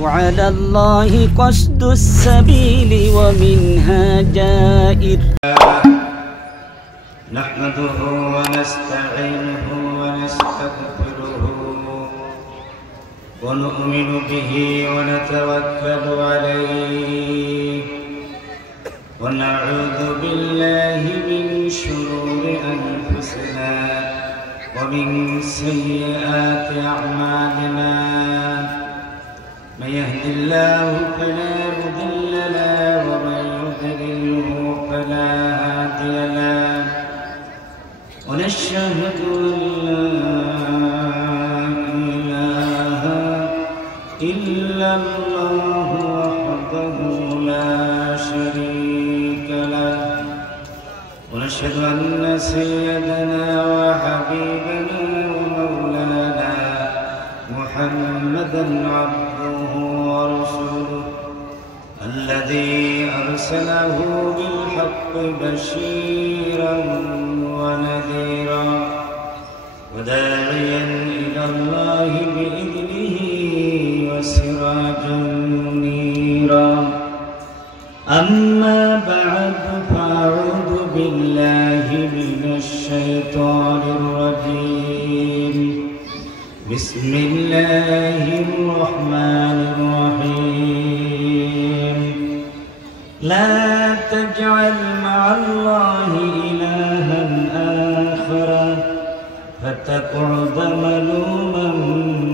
وعلى الله قصد السبيل ومنها جائر. نحمده ونستعينه ونستغفره ونؤمن به ونتوكل عليه ونعوذ بالله من شرور أنفسنا ومن سيئات أعمالنا. من يهد الله فلا مضل له ومن يضلله فلا هادي له. ونشهد أن لا إله إلا الله وحده لا شريك له. ونشهد أن سيدنا وحبيبنا ومولانا محمدا عبده ورسوله الذي أرسله بالحق بشيرا ونذيرا وداعيا إلى الله بإذنه وسراجا منيرا. أما بعد فأعوذ بالله من الشيطان الرجيم. بسم الله الرحمن الرحيم. لا تجعل مع الله إلها آخر فتقعد ملوما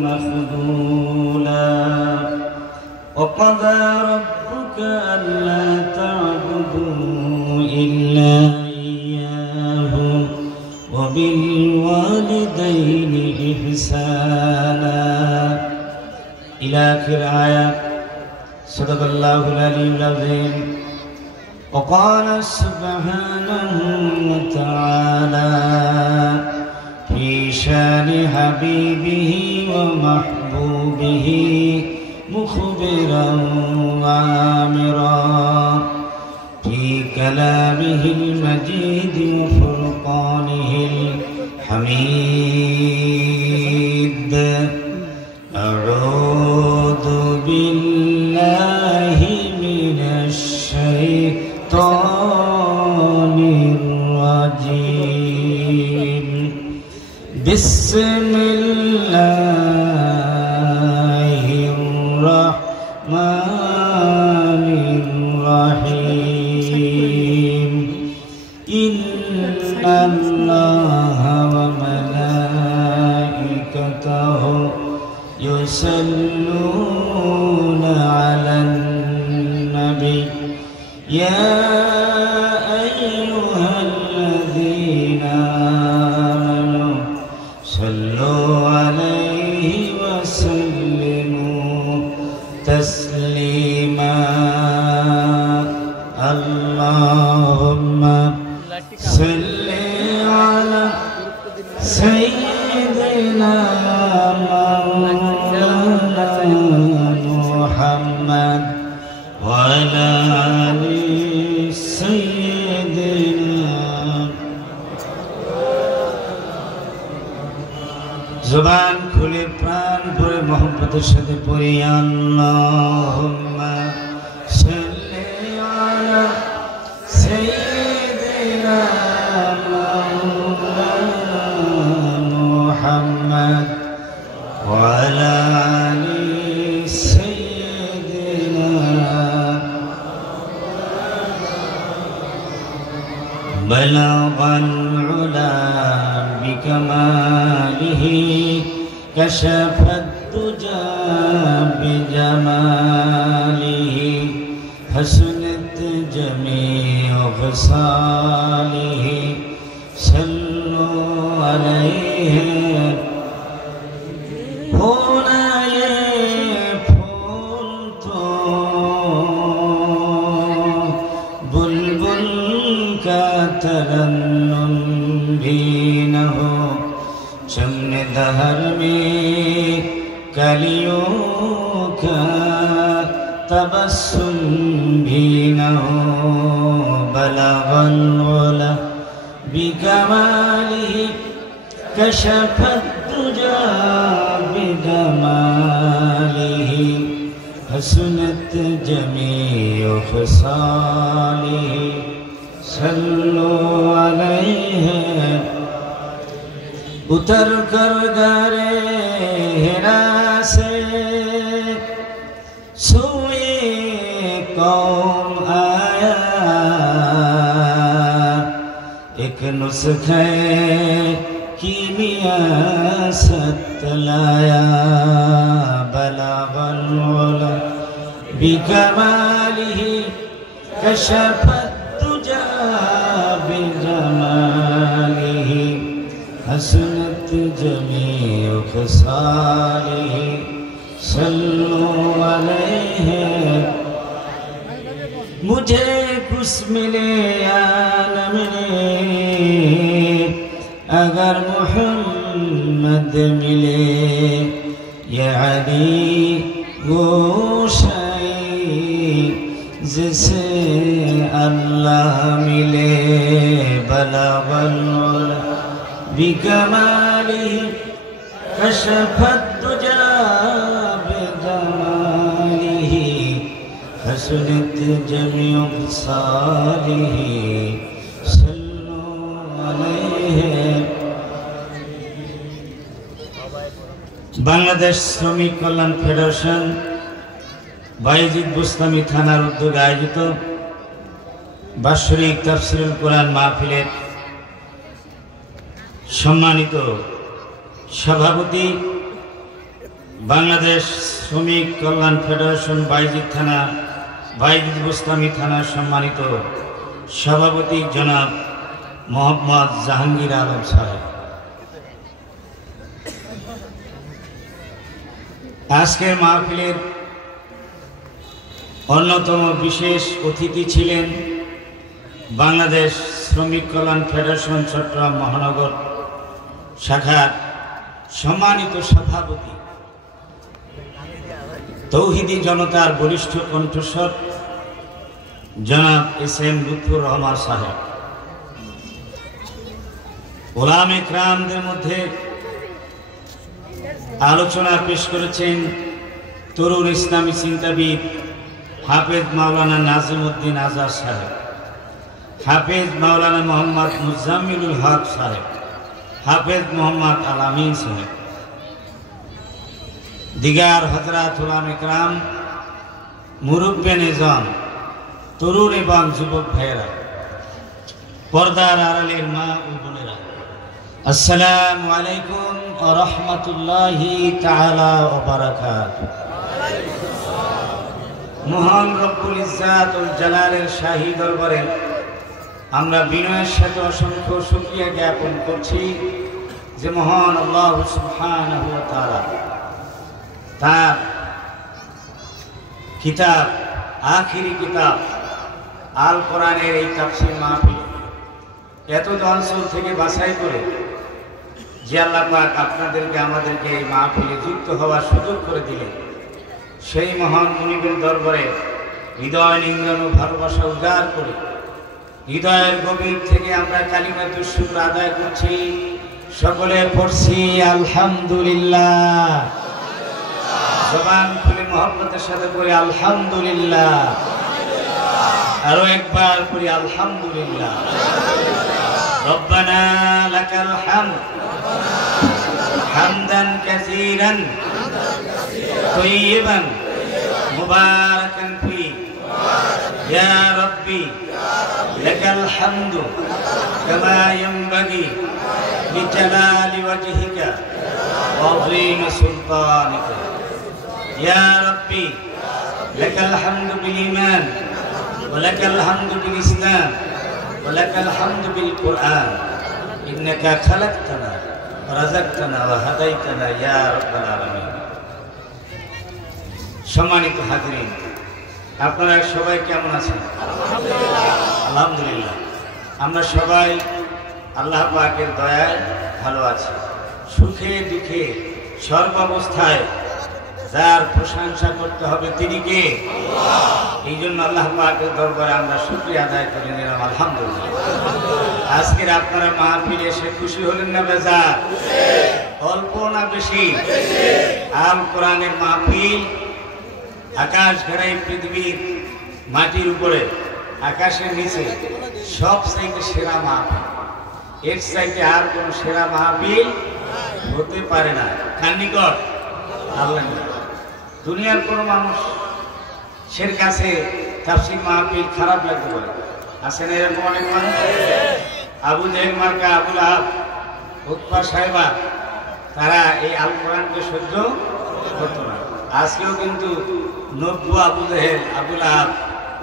مخذولا. وقضى ربك ألا تعبدوا إلا إياه وبالوالدين إحسانا إلى آخر الآية. صدق الله العلي العظيم. وقال سبحانه وتعالى في شان حبيبه ومحبوبه مخبرا وآمرا في كلامه المجيد وفرقانه الحميد. أعوذ بالله من الشيطان الرجيم. بسم الله الرحمن الرحيم. إن الله وملائكته يصلون على النبي يا أيها الذين آمنوا صلوا عليه وسلموا تسليما. اللهم صل على سيدنا محمد وعلى آل سيدنا. जुबान खुले प्राण भरे मोहब्बतेर साथे पढ़ी अल्लाहुम्मा सल्ली अला सय्यिदिना मौलाना मुहम्मद व अला आलि सय्यिदिना। बलगल उला बिकमालिह كشف الدجى بجماله حسنت جميع خصاله. صلوا عليه. होनाए फूल तो बुलबुल का तरन्नुम भी न हो. शम्न दहर में कलियों का तबस्सुम भी न हो. बलगल उला बिकमालिह कशफ الدجى بجماله حسنت جميع خصاله صلوا عليه उतर कर गरे हिरा से सोए कौम आया एक नुस्खे कीमिया सतलाया बलागल उला बिकमालिही कशफत तुजा बिजमालिही हसनत जमीउ खसालिही सल्लु अलैहि मुझे कुछ मिले या न मिले अगर मोहम्मद मिले ये अली वो शाई जिसे अल्लाह मिले बलागल उला बिकमालिही कशफत तुजा बिजमालिही हसनत जमीउ खसालिही सल्लु अलैहि। बांग्लादेश श्रमिक कल्याण फेडरेशन बायजीद बुस्तामी थानार उद्योगे आयोजित बार्षिक तफसिरुल कुरान महफिलेर सम्मानित सभापति बांग्लादेश श्रमिक कल्याण फेडरेशन बायजीद बुस्तामी थाना सम्मानित सभापति जनाब मोहम्मद जहांगीर आलम साहेब आजकेर महफिलेर अन्यतम विशेष अतिथि छिलेन बांग्लादेश श्रमिक कल्याण फेडरेशन चट्टग्राम महानगर शाखार सम्मानित सभापति तौहिदी जनतार बलिष्ठ कण्ठस्वर जनाब एस.एम. लुत्फुर रहमान साहेब उलामे किरामदेर मध्य आलोचना पेश करेছেন तरुण इस्लामी चिंताविद हाफेज मौलाना नाजिमुद्दीन आजाद साहेब हाफेज मौलाना मोहम्मद मुजाम्मिलुल हक साहेब हाफेज मोहम्मद आलामीन साहेब दिगार हजरात उलामे किराम मुरब्बे निजाम तरुण एवं युवक भाइरा पर्दार आड़ालेर मा ओ बोनेरा अस्सलामु आलैकुम व रहमतुल्लाहि ताआला व बाराकातुहू। महान रब्बुल इज्जत व जलालेर शाही दरबारे আমরা বিনয়ের সাথে অসংখ্য শুকরিয়া জ্ঞাপন করছি যে মহান আল্লাহ সুবহানাহু ওয়া তাআলা তার কিতাব আখিরি কিতাব আল কোরআনের এই তাফসীর মাহফিল এত অঞ্চল থেকে বাছাই করে যে আল্লাহ পাক আপনাদেরকে আমাদেরকে এই মাহফিলে যুক্ত হওয়ার সুযোগ করে দিলেন সেই মহান মুনিবের দরবারে হৃদয় নিংড়ানো ভালোবাসা উজাড় করে হৃদয়ের গভীর থেকে আমরা কালিমাতুশ শুকর আদায় করছি সকলে পড়ছি আলহামদুলিল্লাহ জবান খুলে মহব্বতের সাথে পড়ি আলহামদুলিল্লাহ আরো একবার পড়ি আলহামদুলিল্লাহ রব্বানা লাকাল হামদ হামদান কাসীরান তাইয়িবান মুবারাকান ফি ইয়া রাব্বি লাকাল হামদু কামা ইয়ানবাগি লিজালালি ওয়াজহিকা ওয়া আযীমি সুলতানিকা ইয়া রাব্বি লাকাল হামদু বিল ঈমান ওয়া লাকাল হামদু বিল ইসলাম ওয়া লাকাল হামদু বিল কুরআন ইন্নাকা খালাকতানা ওয়া রাযাকতানা ওয়া হাদাইতানা ইয়া রাব্বাল আলামিন। সম্মানিত হাজিরিন, আপনারা সবাই কেমন আছেন? আলহামদুলিল্লাহ। আমরা সবাই আল্লাহ পাকের দয়ায় ভালো আছি। সুখে দুঃখে সর্বাবস্থায় যার প্রশংসা করতে হবে তিনি কে? এই জন্য আল্লাহ পাকের দরবারে আমরা শুকরিয়া আদায় করে নিলাম আলহামদুলিল্লাহ। আজকের আপনারা মাহফিলে এসে খুশি হলেন না বেজার? অল্প না বেশি? আল কোরআনের মাহফিল আকাশ ঘেরা এই পৃথিবীর মাটির উপরে আকাশের নিচে সব চাইতে সেরা মাহফিল, এর চাইতে আর কোন সেরা মাহফিল হতে পারে না। খান্নিকর আল্লাহ। দুনিয়ার কোন মানুষের কাছে তাফসীর মাহফিল খারাপ লাগতে পারে, আছে না এরকম অনেক মানুষ? আবু জেহেল মার্কা আবুল আহাব, উতবা সাহেবা, তারা এই আল কোরআনকে সহ্য করতো না। আজকেও কিন্তু নব্বু আবু জেহেল আবুল আহাব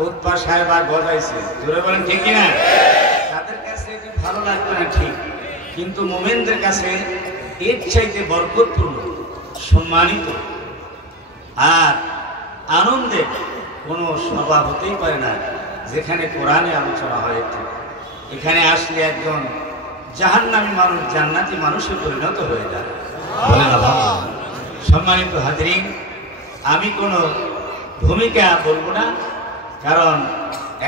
উতবা সাহেবা গজাইছে, জোরে বলেন ঠিক কিনা? তাদের কাছে এটি ভালো লাগবে না ঠিক, কিন্তু মুমিনদের কাছে এর চাইতে বরকতপূর্ণ, সম্মানিত আর আনন্দের কোনো সভা হতেই পারে না যেখানে কোরআনে আলোচনা হয়। এখানে আসলে একজন জাহান্নামী মানুষ জান্নাতি মানুষে পরিণত হয়ে যায়। সম্মানিত হাজরিন, আমি কোনো ভূমিকা বলবো না, কারণ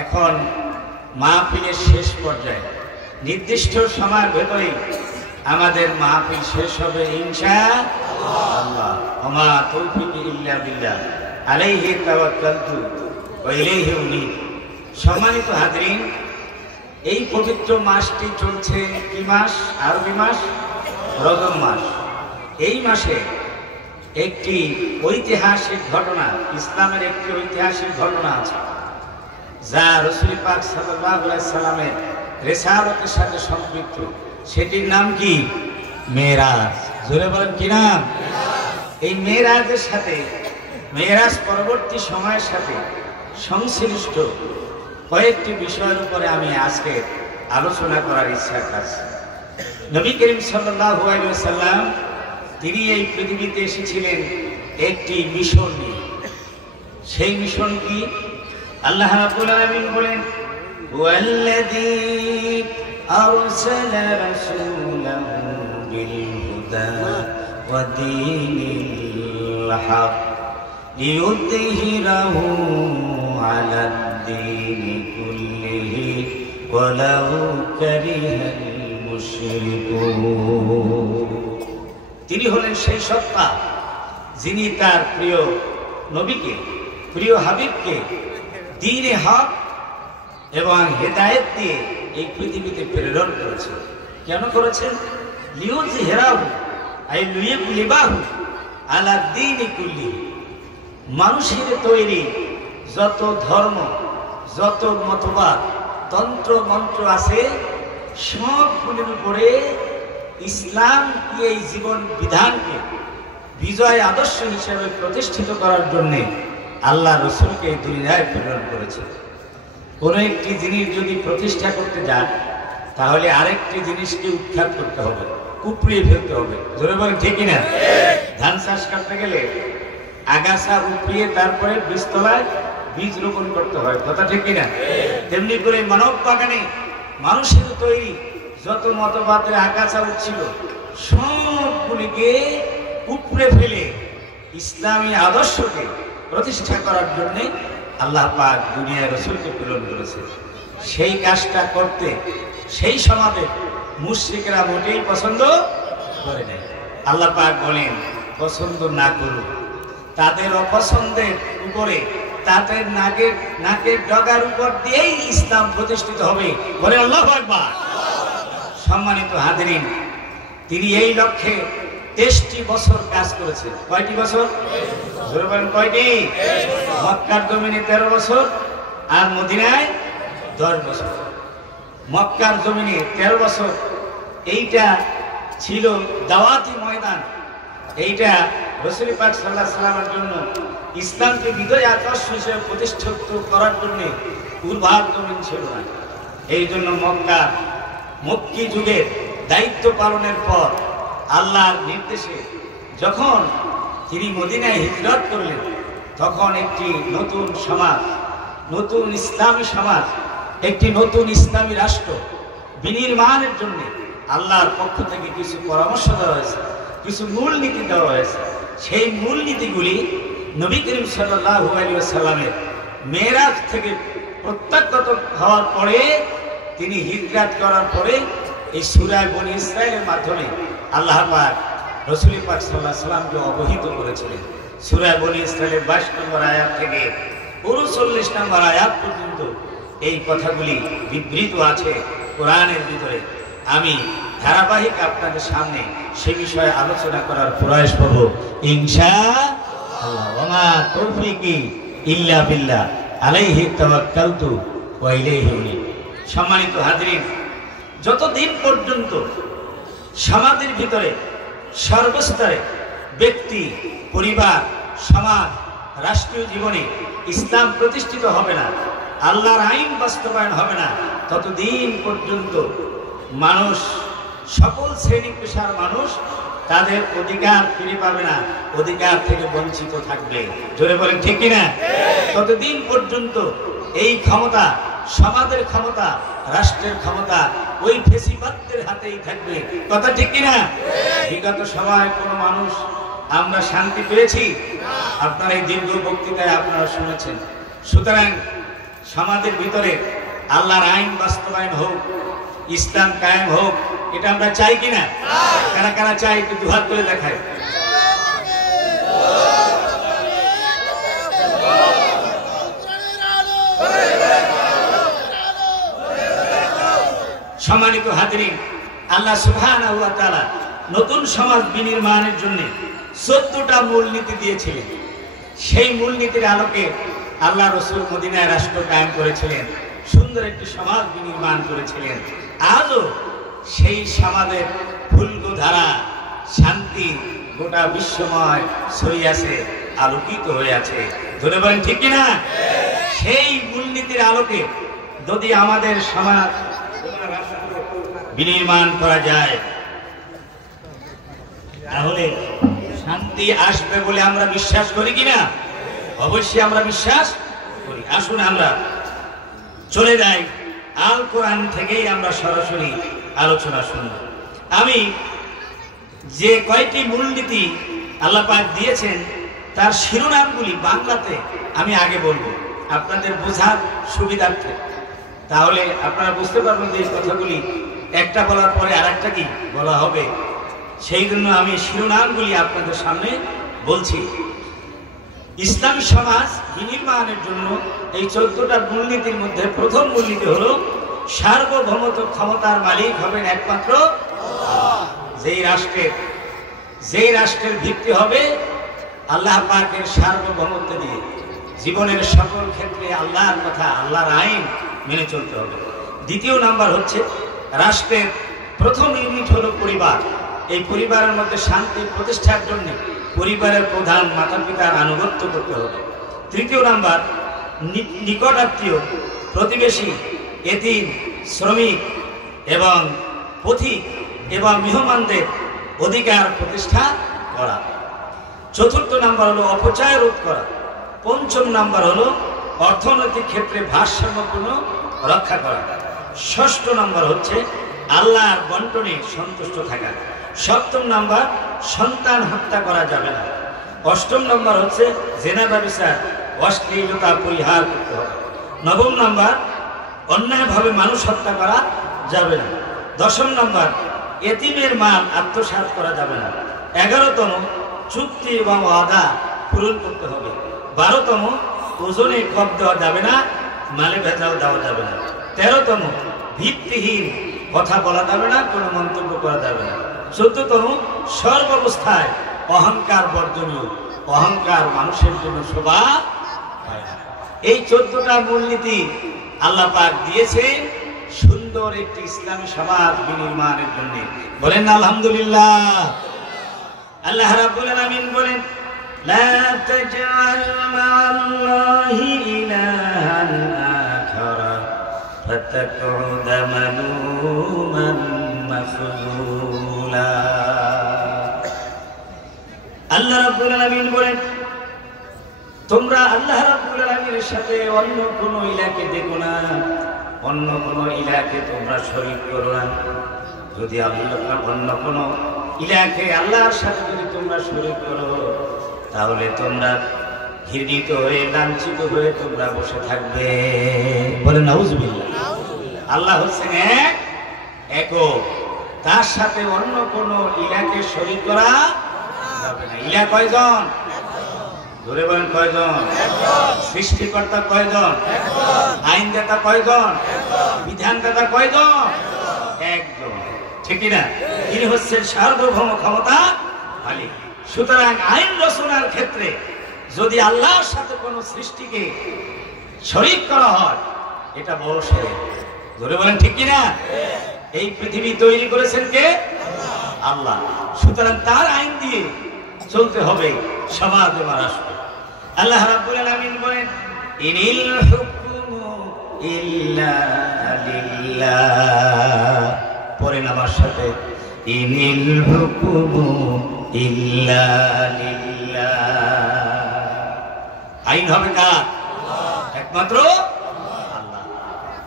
এখন মাহফিলের শেষ পর্যায়ে নির্দিষ্ট সময়ের ভেতরেই আমাদের মাহফিল শেষ হবে ইনশাআল্লাহ। ওমা তৌফিকি ইল্লা বিল্লাহ আলাইহি তাওয়াক্কালতু ওয়া ইলাইহি উনীব। সম্মানিত হাজরিন, এই পবিত্র মাসটি চলছে কি মাস? আরবি মাস রজব মাস। এই মাসে একটি ঐতিহাসিক ঘটনা, ইসলামের একটি ঐতিহাসিক ঘটনা আছে যা রাসূল পাক সাল্লাল্লাহু আলাইহি সাল্লামের রিসালাতের সাথে সম্পৃক্ত। সেটির নাম কি? মেরাজ। জোরে বলেন কি নাম? এই মেরাজের সাথে, মেরাজ পরবর্তী সময়ের সাথে সংশ্লিষ্ট কয়েকটি বিষয়ের উপরে আমি আজকে আলোচনা করার ইচ্ছা আছে। নবী করিম সাল্লাল্লাহু আলাইহি ওয়াসাল্লাম তিনি এই পৃথিবীতে এসেছিলেন একটি মিশন নিয়ে। সেই মিশন কি? আল্লাহ রাব্বুল আলামিন বলেন, ওয়াল্লাযী আরসালা রাসূলাহু বিল হুদা ওয়া দীনিল হক লিইয়ুযহিরাহু আলাদ দীনি কুল্লিহি ওয়ালাউ কারিহাল মুশরিকুন। তিনি হলেন সেই সত্তা যিনি তার প্রিয় নবীকে, প্রিয় হাবিবকে দ্বীনে হক এবং হেদায়েত দিয়ে এই পৃথিবীতে প্রেরণ করেছেন। কেন করেছেন? লিইয়ুযহিরাহু আই লিইয়ুযহিরাহু আলা দীনি কুল্লিহি। মানুষের তৈরি যত ধর্ম, যত মতবাদ, তন্ত্র মন্ত্র আছে, সবগুলির উপরে ইসলাম কি এই জীবন বিধানকে বিজয় আদর্শ হিসেবে প্রতিষ্ঠিত করার জন্য আল্লাহ রসুলকে এই দুনিয়ায় প্রেরণ করেছে। কোনো একটি জিনিস যদি প্রতিষ্ঠা করতে যান, তাহলে আরেকটি জিনিসকে উৎখাত করতে হবে, উপড়িয়ে ফেলতে হবে। জোরে বলেন ঠিক কিনা? ধান চাষ করতে গেলে আগাছা উপড়িয়ে তারপরে বীজতলায় বীজ রোপণ করতে হয়, কথা ঠিক কিনা? তেমনি করে মানব বাগানে মানুষের তৈরি যত মতবাদের আগাছা উঠছিল, সবগুলিকে উপড়ে ফেলে ইসলামী আদর্শকে প্রতিষ্ঠা করার জন্য আল্লাহ পাক দুনিয়ায় রসুলকে প্রেরণ করেছে। সেই কাজটা করতে সেই সমাজে মুশরিকরা মোটেই পছন্দ করে না। আল্লাহ পাক বলেন, পছন্দ না করুন, তাদের অপছন্দের উপরে, তাদের নাকের ডগার উপর দিয়েই ইসলাম প্রতিষ্ঠিত হবে। বলে আল্লাহু আকবার। সম্মানিত হাজরিন, তিনি এই লক্ষ্যে 23টি বছর কাজ করেছেন। কয়টি বছর? জোরে বলেন কয়টি? মক্কার জমিনে 13 বছর আর মদিনায় 10 বছর। মক্কার জমিনে 13 বছর, এইটা ছিল দাওয়াতি ময়দান। এইটা রাসূল পাক সাল্লাল্লাহু আলাইহি ওয়াসাল্লামের জন্য ইসলামকে বিজয় আদর্শ হিসেবে প্রতিষ্ঠিত করার জন্য উর্বর জমিন ছিল না। এই জন্য মক্কি যুগের দায়িত্ব পালনের পর আল্লাহর নির্দেশে যখন তিনি মদিনায় হিজরত করলেন, তখন একটি নতুন সমাজ, নতুন ইসলামী সমাজ, একটি নতুন ইসলামী রাষ্ট্র বিনির্মাণের জন্য আল্লাহর পক্ষ থেকে কিছু পরামর্শ দেওয়া হয়েছে, কিছু মূলনীতি দেওয়া হয়েছে। সেই মূলনীতিগুলি নবী করিম সাল্লাল্লাহু আলাইহি ওয়াসাল্লামের মেরাজ থেকে প্রত্যাগত হওয়ার পরে, তিনি হিজরত করার পরে এই সূরা বনী ইসরাঈলের মাধ্যমে আল্লাহ পাক রাসূল পাক সাল্লাল্লাহু আলাইহি ওয়াসাল্লামকে অবহিত করেছিলেন। সূরা বনী ইসরাইলের 22 নম্বর আয়াত থেকে 39 নম্বর আয়াত পর্যন্ত এই কথাগুলি বিবৃত আছে কোরআনের ভিতরে। আমি ধারাবাহিক আপনাদের সামনে সে বিষয়ে আলোচনা করার প্রয়াস করব ইনশাআল্লাহ। ওয়া মা তৌফিকি ইল্লা বিল্লাহ আলাইহি তাওয়াক্কালতু ওয়া ইলাইহি উনীব। সম্মানিত হাজরিন, যতদিন পর্যন্ত সমাজের ভিতরে সর্বস্তরে ব্যক্তি, পরিবার, সমাজ, রাষ্ট্রীয় জীবনে ইসলাম প্রতিষ্ঠিত হবে না, আল্লাহর আইন বাস্তবায়ন হবে না, ততদিন পর্যন্ত মানুষ, সকল শ্রেণী পেশার মানুষ তাদের অধিকার ফিরে পাবে না, অধিকার থেকে বঞ্চিত থাকবে। জোরে বলেন ঠিক কিনা? ততদিন পর্যন্ত এই ক্ষমতা, সমাজের ক্ষমতা, রাষ্ট্রের ক্ষমতা ওই ফেসিবাদদের হাতেই থাকবে। কথা ঠিক কিনা? বিগত সময় কোন মানুষ আমরা শান্তি পেয়েছি? আপনারা এই দীর্ঘ বক্তৃতায় আপনারা শুনেছেন। সুতরাং সমাজের ভিতরে আল্লাহর আইন বাস্তবায়ন হোক, ইসলাম কায়েম হোক, এটা আমরা চাই কিনা? কারা কারা চাই একটু দুহাত করে দেখায়। সম্মানিত হাজরিন, আল্লাহ সুবহানাহু ওয়া তাআলা নতুন সমাজ বিনির্মাণের জন্য 14টা মূলনীতি দিয়েছিলেন। সেই মূলনীতির আলোকে আল্লাহ রাসূল মদিনায় রাষ্ট্র কায়েম করেছিলেন, সুন্দর একটি সমাজ বিনির্মাণ করেছিলেন। আজও সেই সমাজের ফুলধারা শান্তি গোটা বিশ্বময় ছড়িয়ে আছে, আলোকিত হয়ে আছে। ধরে বলেন ঠিক কিনা? সেই মূলনীতির আলোকে যদি আমাদের সমাজ বিনির্মাণ করা যায় তাহলে শান্তি আসবে বলে আমরা বিশ্বাস করি কিনা? অবশ্যই আমরা বিশ্বাস করি। আসুন আমরা চলে যাই আল কোরআন থেকেই আমরা সরাসরি আলোচনা শুনব। আমি যে কয়টি মূলনীতি আল্লাহ পাক দিয়েছেন তার শিরোনামগুলি বাংলাতে আমি আগে বলবো আপনাদের বোঝার সুবিধার্থে, তাহলে আপনারা বুঝতে পারবেন যে এই কথাগুলি একটা বলার পরে আরেকটা কি বলা হবে। সেই জন্য আমি শিরোনামগুলি আপনাদের সামনে বলছি। ইসলামী সমাজ বিনির্মাণের জন্য এই 14টা মূলনীতির মধ্যে প্রথম মূলনীতি হলো সার্বভৌমত্ব ক্ষমতার মালিক হবেন একমাত্র যেই রাষ্ট্রের ভিত্তি হবে আল্লাহ পাকের সার্বভৌমত্ব দিয়ে। জীবনের সকল ক্ষেত্রে আল্লাহর কথা, আল্লাহর আইন মেনে চলতে হবে। দ্বিতীয় নাম্বার হচ্ছে রাষ্ট্রের প্রথম ইউনিট হলো পরিবার। এই পরিবারের মধ্যে শান্তি প্রতিষ্ঠার জন্য পরিবারের প্রধান মাতা পিতার আনুগত্য করতে হবে। তৃতীয় নাম্বার নিকট আত্মীয়, প্রতিবেশী, এতিম, শ্রমিক এবং পথিক এবং মেহমানদের অধিকার প্রতিষ্ঠা করা। চতুর্থ নাম্বার হলো অপচয় রোধ করা। পঞ্চম নাম্বার হলো অর্থনৈতিক ক্ষেত্রে ভারসাম্যপূর্ণ রক্ষা করা। ষষ্ঠ নাম্বার হচ্ছে আল্লাহর বন্টনে সন্তুষ্ট থাকা। সপ্তম নাম্বার সন্তান হত্যা করা যাবে না। অষ্টম নাম্বার হচ্ছে জেনা ব্যভিচার, অশ্লীলতা পরিহার করতে হবে। নবম নাম্বার অন্যায়ভাবে মানুষ হত্যা করা যাবে না। দশম নাম্বার এতিমের মাল আত্মসাৎ করা যাবে না। 11তম চুক্তি এবং ওয়াদা পূরণ করতে হবে। 12তম ওজনে কম দেওয়া যাবে না, মালে ভেজাল দেওয়া যাবে না। 13তম ভিত্তিহীন কথা বলা যাবে না, কোনো মন্তব্য করা যাবে না। 14তম সর্বাবস্থায় অহংকার বর্জনীয়। অহংকার মানুষের জন্য শোভা পায় না। এই 14টা মূলনীতি আল্লাহ পাক দিয়েছেন সুন্দর একটি ইসলামী সমাজ বিনির্মাণের জন্য। বলেন আলহামদুলিল্লাহ। আল্লাহ রাব্বুল আলামিন বলেন লা তাজআল মা'আল্লাহি ইলাহান আখারা ফাতাকুদ মালুমান মাখজুলা। আল্লাহ রাব্বুল আলামিন বলেন তোমরা আল্লাহ রাব্বুল আলামিনের সাথে অন্য কোন ইলাকে দেখো না, অন্য কোন ইলাকে তোমরা শরীক করো না। যদি আল্লাহ অন্য কোন ইলাকে আল্লাহর সাথে যদি তোমরা শরীক করো তাহলে তোমরা ঘৃণিত হয়ে লাঞ্ছিত হয়ে তোমরা বসে থাকবে। বলে নাউজুবিল্লাহ। আল্লাহ হচ্ছেন এক, তার সাথে অন্য কোন ইলাকে শরীক করা যাবে না। ইলা কয়জন? ধরে বলেন কয়জন? সৃষ্টিকর্তা কয়জন? আইনদাতা কয়জন? বিধানদাতা কয়জন? একজন। ঠিক না? তিনি হচ্ছেন সার্বভৌম ক্ষমতা মালিক। সুতরাং আইন রচনার ক্ষেত্রে যদি আল্লাহর সাথে কোনো সৃষ্টিকে শরীক করা হয়, এটা বড় শিরক। ধরে বলেন ঠিক কিনা? এই পৃথিবী তৈরি করেছেন কে? আল্লাহ। সুতরাং তার আইন দিয়ে চলতে হবে সমাজ এবং রাষ্ট্র। আল্লাহ রাব্বুল আলামিন বলেন, ইনিল হুকমু ইল্লা লিল্লাহ। পরে নামার সাথে ইনিল হুকমু ইল্লা লিল্লাহ। আইন হবে কার? একমাত্র আল্লাহ।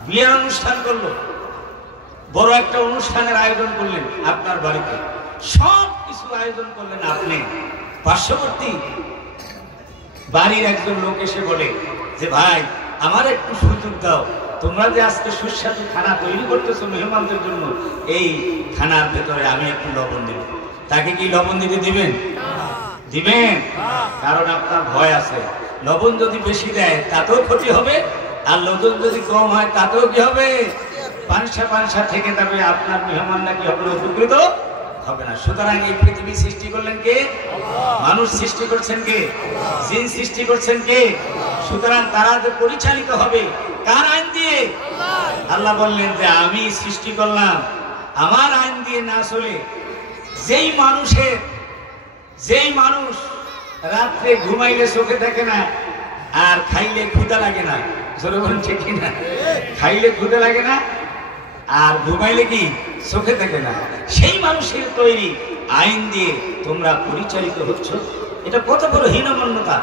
বিয়ের অনুষ্ঠান করলো, বড় একটা অনুষ্ঠানের আয়োজন করলেন আপনার বাড়িতে, সব কিছু আয়োজন করলেন আপনি। পার্শ্ববর্তী বাড়ির একজন লোক এসে বলে যে ভাই আমার একটু সুযোগ দাও, তোমরা যে আজকে সুস্বাদু খানা তৈরি করতেছো মেহমানদের জন্য, এই খানার ভেতরে আমি একটু লবণ দেব। তাকে কি লবণ দিতে দিবেন? দিবেন? কারণ আপনার ভয় আছে, লবণ যদি বেশি দেয় তাতেও ক্ষতি হবে, আর লবণ যদি কম হয় তাতেও কি হবে? পানসা থেকে যাবে, আপনার মেহমানরা কি হবে? উপকৃত হবে না। সুতরাং এই পৃথিবী সৃষ্টি করলেন কে? মানুষ সৃষ্টি করছেন কে? জিন সৃষ্টি করছেন কে? সুতরাং তারা যে পরিচালিত হবে কার আইন দিয়ে? আল্লাহ বললেন যে আমি সৃষ্টি করলাম, আমার আইন দিয়ে না চলে যেই মানুষ রাত্রে ঘুমাইলে চোখে দেখে না, আর খাইলে ক্ষুধা লাগে না। জোরে বলেন ঠিক কিনা? খাইলে ক্ষুধা লাগে না, আর ঘুমাইলে কি চোখে থাকে না, সেই মানুষের তৈরি আইন দিয়ে তোমরা পরিচালিত হচ্ছ। এটা কত বড় হীনমন্যতা,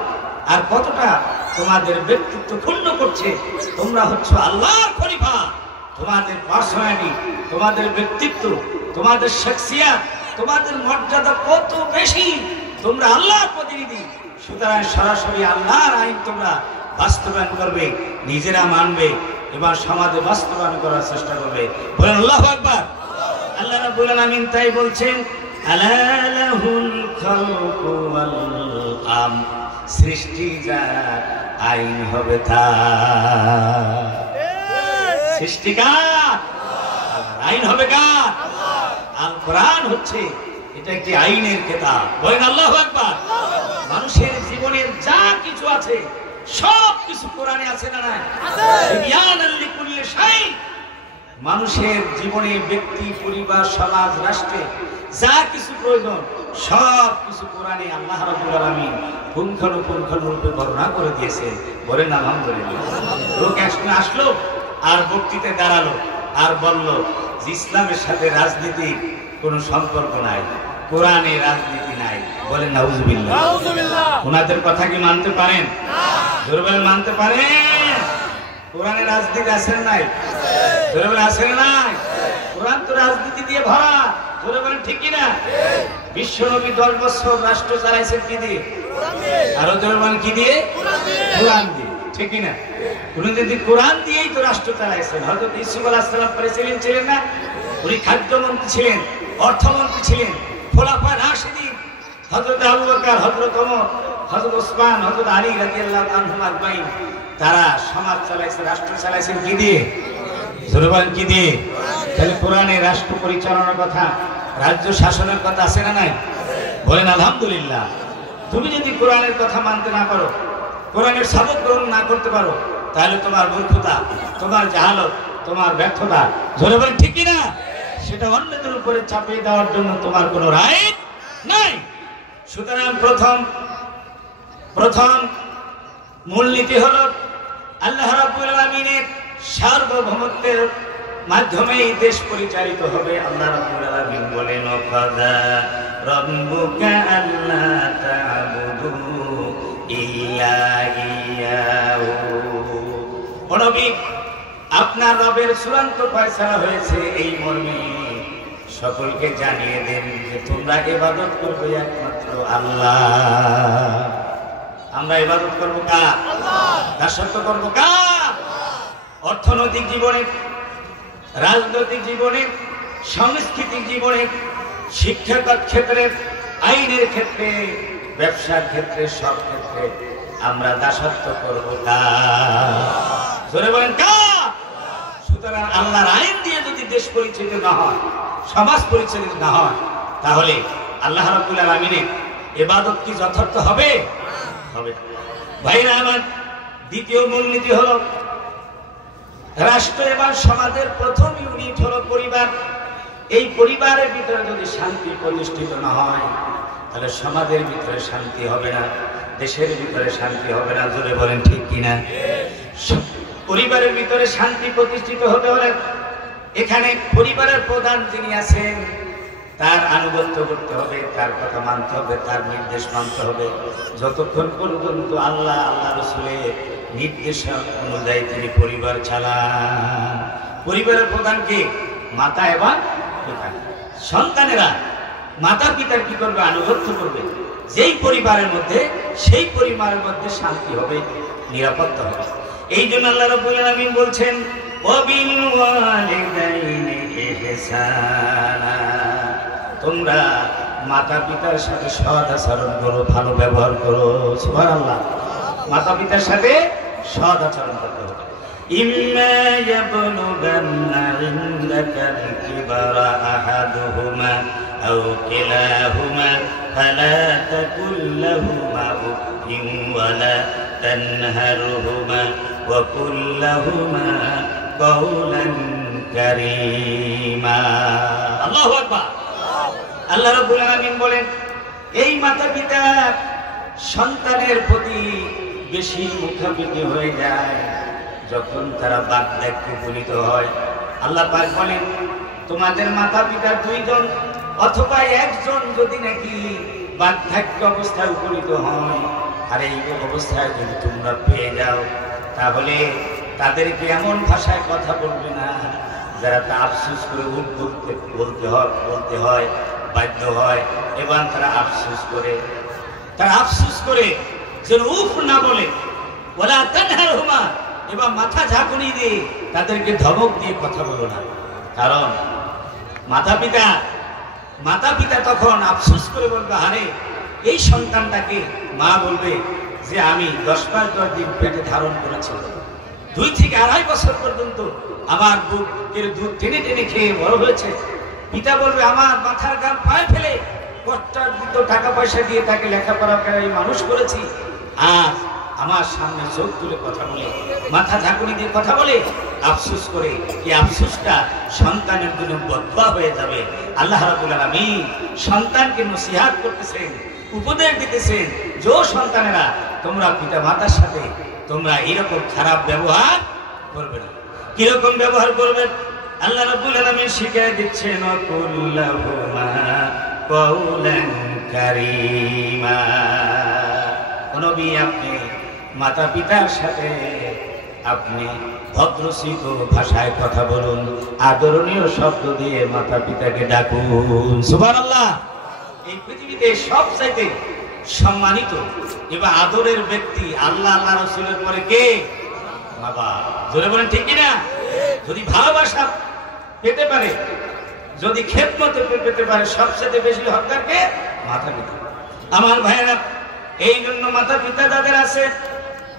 আর কতটা তোমাদের ব্যক্তিত্ব ক্ষুণ্ণ করছে। তোমরা হচ্ছ আল্লাহর খলিফা, তোমাদের পার্সোনালিটি, তোমাদের ব্যক্তিত্ব, তোমাদের শখসিয়াত, তোমাদের মর্যাদা কত বেশি, তোমরা আল্লাহর প্রতিনিধি। সুতরাং সরাসরি আল্লাহর আইন তোমরা বাস্তবায়ন করবে, নিজেরা মানবে এবং সমাজে বাস্তবায়ন করার চেষ্টা করবে। বলেন আল্লাহু আকবার। আল্লাহ রাব্বুল আলামিন তাই বলছেন, আলা লাহুল খালকু ওয়াল আমর, সৃষ্টি যার আইন হবে তার। সৃষ্টি কার? আইন হবে কার? আল কোরআন হচ্ছে এটা একটি আইনের কিতাব। বলেন আল্লাহু আকবার। মানুষের জীবনের যা কিছু আছে সব কিছু কোরআনে আছে না নাই? বিয়ানাল লিকুল্লি শাই। মানুষের জীবনে, ব্যক্তি, পরিবার, সমাজ, রাষ্ট্রে যা কিছু প্রয়োজন সব কিছু কোরআনে আল্লাহ রাব্বুল আলামিন পুঙ্খানুপুঙ্খরূপে বর্ণনা করে দিয়েছেন। বলেন আলহামদুলিল্লাহ। লোক একসময় আসলো আর বক্তৃতায় দাঁড়ালো আর বলল যে ইসলামের সাথে রাজনীতির কোনো সম্পর্ক নাই, কোরআনে রাজনীতি নাই। বলেন নাউজুবিল্লাহ। ওনাদের কথা কি মানতে পারেন? জোরে বলেন মানতে পারেন? কোরআনে রাজনীতি আছে না নাই? জোরে বলেন আছে না নাই? কোরআন তো রাজনীতি দিয়ে ভরা। জোরে বলেন ঠিক কিনা? বিশ্বনবী 10 বছর রাষ্ট্র চালাইছেন কি দিয়ে? আরো জোরে বলেন কি দিয়ে? কোরআন দিয়ে। ঠিক কিনা? উনি যদি কোরআন দিয়েই তো রাষ্ট্র চালাইছেন। হযরত ইউসুফ আলাইহিস সালাম প্রেসিডেন্ট ছিলেন না? উনি খাদ্যমন্ত্রী ছিলেন, অর্থমন্ত্রী ছিলেন, খোলাফায়ে রাশিদিন হযরত আবু বকর, হযরত ওমর, হযরত ওসমান, হযরত আলী রাদিয়াল্লাহু আনহুম আজমাইন, তারা সমাজ চালাইছে, রাষ্ট্র চালাইছেন কি দিয়ে? জোরে বলেন কি দিয়ে? তাহলে কোরআনে রাষ্ট্র পরিচালনার কথা, রাজ্য শাসনের কথা আছে না নাই? বলেন আলহামদুলিল্লাহ। তুমি যদি কোরআনের কথা মানতে না পারো, কোরআনের শপথ গ্রহণ না করতে পারো, তাহলে তোমার মূর্খতা, তোমার জাহালত, তোমার ব্যর্থতা, জোরে বলেন ঠিক কিনা, সেটা অন্যদের উপরে চাপিয়ে দেওয়ার জন্য তোমার কোনো রাইট নাই। সুতরাং প্রথম মূলনীতি হলো আল্লাহ রাব্বুল আলামিনের সার্বভৌমত্বের মাধ্যমেই দেশ পরিচালিত হবে। আল্লাহ রাব্বুল আলামিন বলেন, ওয়াকাযা রাব্বুকা আল্লা তা'বুদু ইল্লা ইয়্যাহু। ও নবী, আপনার রবের চূড়ান্ত ফয়সালা হয়েছে এই মর্মে, সকলকে জানিয়ে দেন যে তোমরা ইবাদত করবে একমাত্র আল্লাহ। আমরা ইবাদত করবো কার? আল্লাহ। দাসত্ব করবো কার? অর্থনৈতিক জীবনে, রাজনৈতিক জীবনে, সাংস্কৃতিক জীবনে, শিক্ষাগত ক্ষেত্রে, আইনের ক্ষেত্রে, ব্যবসার ক্ষেত্রে, সব ক্ষেত্রে আমরা দাসত্ব করবো কার? জোরে বলেন কার? সুতরাং আল্লাহর আইন দিয়ে যদি দেশ পরিচালিত না হয়, সমাজ পরিচালিত না হয়, তাহলে আল্লাহ রাব্বুল আলামিনের ইবাদত কি যথার্থ হবে? হবে না। ভাইরা আমার, দ্বিতীয় মূলনীতি হলো রাষ্ট্র এবং সমাজের প্রথম ইউনিট হলো পরিবার। এই পরিবারের ভিতরে যদি শান্তি প্রতিষ্ঠিত না হয়, তাহলে সমাজের ভিতরে শান্তি হবে না, দেশের ভিতরে শান্তি হবে না। জোরে বলেন ঠিক কিনা? পরিবারের ভিতরে শান্তি প্রতিষ্ঠিত হতে হলে এখানে পরিবারের প্রধান যিনি আছেন তার আনুগত্য করতে হবে, তার কথা মানতে হবে, তার নির্দেশ মানতে হবে। যতক্ষণ পর্যন্ত আল্লাহ রাসূলের নির্দেশ অনুযায়ী তিনি পরিবার চালান। পরিবারের প্রধানকে মাতা এবং পিতা। সন্তানেরা মাতা পিতার কি করবে? আনুগত্য করবে। যেই পরিবারের মধ্যে, সেই পরিবারের মধ্যে শান্তি হবে, নিরাপত্তা হবে। এই জন্য আল্লাহ রাব্বুল আলামিন বলছেন, ওয়াবিল ওয়ালিদাইনি ইহসানা, তোমরা মাতা পিতার সাথে সৎ আচরণ করো, ভালো ব্যবহার করো। সুবহানাল্লাহ। মাতা পিতার সাথে সৎ আচরণ করতে হবে। ইম্মা ইয়াবলুগান্না ইনদাকাল কিবারা আহাদুহুমা আও কিলাহুমা ফালা তাকুল লাহুমা উফিন ওয়ালা তানহারহুমা ওয়া কুল লাহুমা কাওলান কারীমা। আল্লাহু আকবার। আল্লাহ রাব্বুল আলামিন বলেন, এই মাতা পিতা সন্তানের প্রতি বেশি মুখাপেক্ষী হয়ে যায় যখন তারা বাগদাকে উপনীত হয়। আল্লাহ পাক বলেন, তোমাদের মাতা পিতা দুইজন অথবা একজন যদি নাকি বার্ধক্য অবস্থায় উপনীত হয়, আর এই অবস্থায় যদি তোমরা পেয়ে যাও, তাহলে তাদেরকে এমন ভাষায় কথা বলবে না যারা তা আফসোস করে বলতে হয়, বাধ্য হয়, এবং তারা আফসোস করে যেন উফ না বলে, ওয়ালা তানহারহুমা, এবং মাথা ঝাঁকুনি দিয়ে তাদেরকে ধমক দিয়ে কথা বলো না। কারণ মাতা পিতা তখন আফসোস করে বলবে, আরে এই সন্তানটাকে, মা বলবে যে আমি 10 মাস 10 দিন পেটে ধারণ করেছি, 2 থেকে 2.5 বছর পর্যন্ত আমার বুকের দুধ টেনে টেনে খেয়ে বড় হয়েছে। পিতা বলবে, আমার মাথার ঘাম পায়ে ফেলে কষ্টার্জিত টাকা পয়সা দিয়ে তাকে লেখাপড়া করে মানুষ করেছি, আর আমার সামনে চোখ তুলে কথা বলে, মাথা ঝাঁকুনি দিয়ে কথা বলে, আফসোস করে, এই আফসোসটা সন্তানের জন্য বদদুয়া হয়ে যাবে। আল্লাহ রাব্বুল আলামিন সন্তানকে নসিহত করতেছেন, উপদেশ দিতেছেন, যে সন্তানেরা তোমরা পিতা মাতার সাথে তোমরা এরকম খারাপ ব্যবহার করবে না। কিরকম ব্যবহার করবে? আল্লাহ রাব্বুল আলামিন শিখিয়ে দিচ্ছেন, কুল্লাহুমা কাওলান কারীমা। নবী, আপনি মাতা পিতার সাথে আপনি ভদ্রসিত ভাষায় কথা বলুন, আদরণীয় শব্দ দিয়ে মাতা পিতাকে ডাকুন। সুবহানাল্লাহ। এই পৃথিবীতে সবচাইতে সম্মানিত এবং আদরের ব্যক্তি আল্লাহ রাসূলের পরে কে? বাবা। জোরে বলেন ঠিক কিনা? যদি ভালোবাসা পেতে পারে, যদি খেদমত পেতে পারে, সবচেয়ে বেশি হকদার কে? মাতা পিতা। আমার ভাইয়েরা, এই জন্য মাতা পিতা যাদের আছে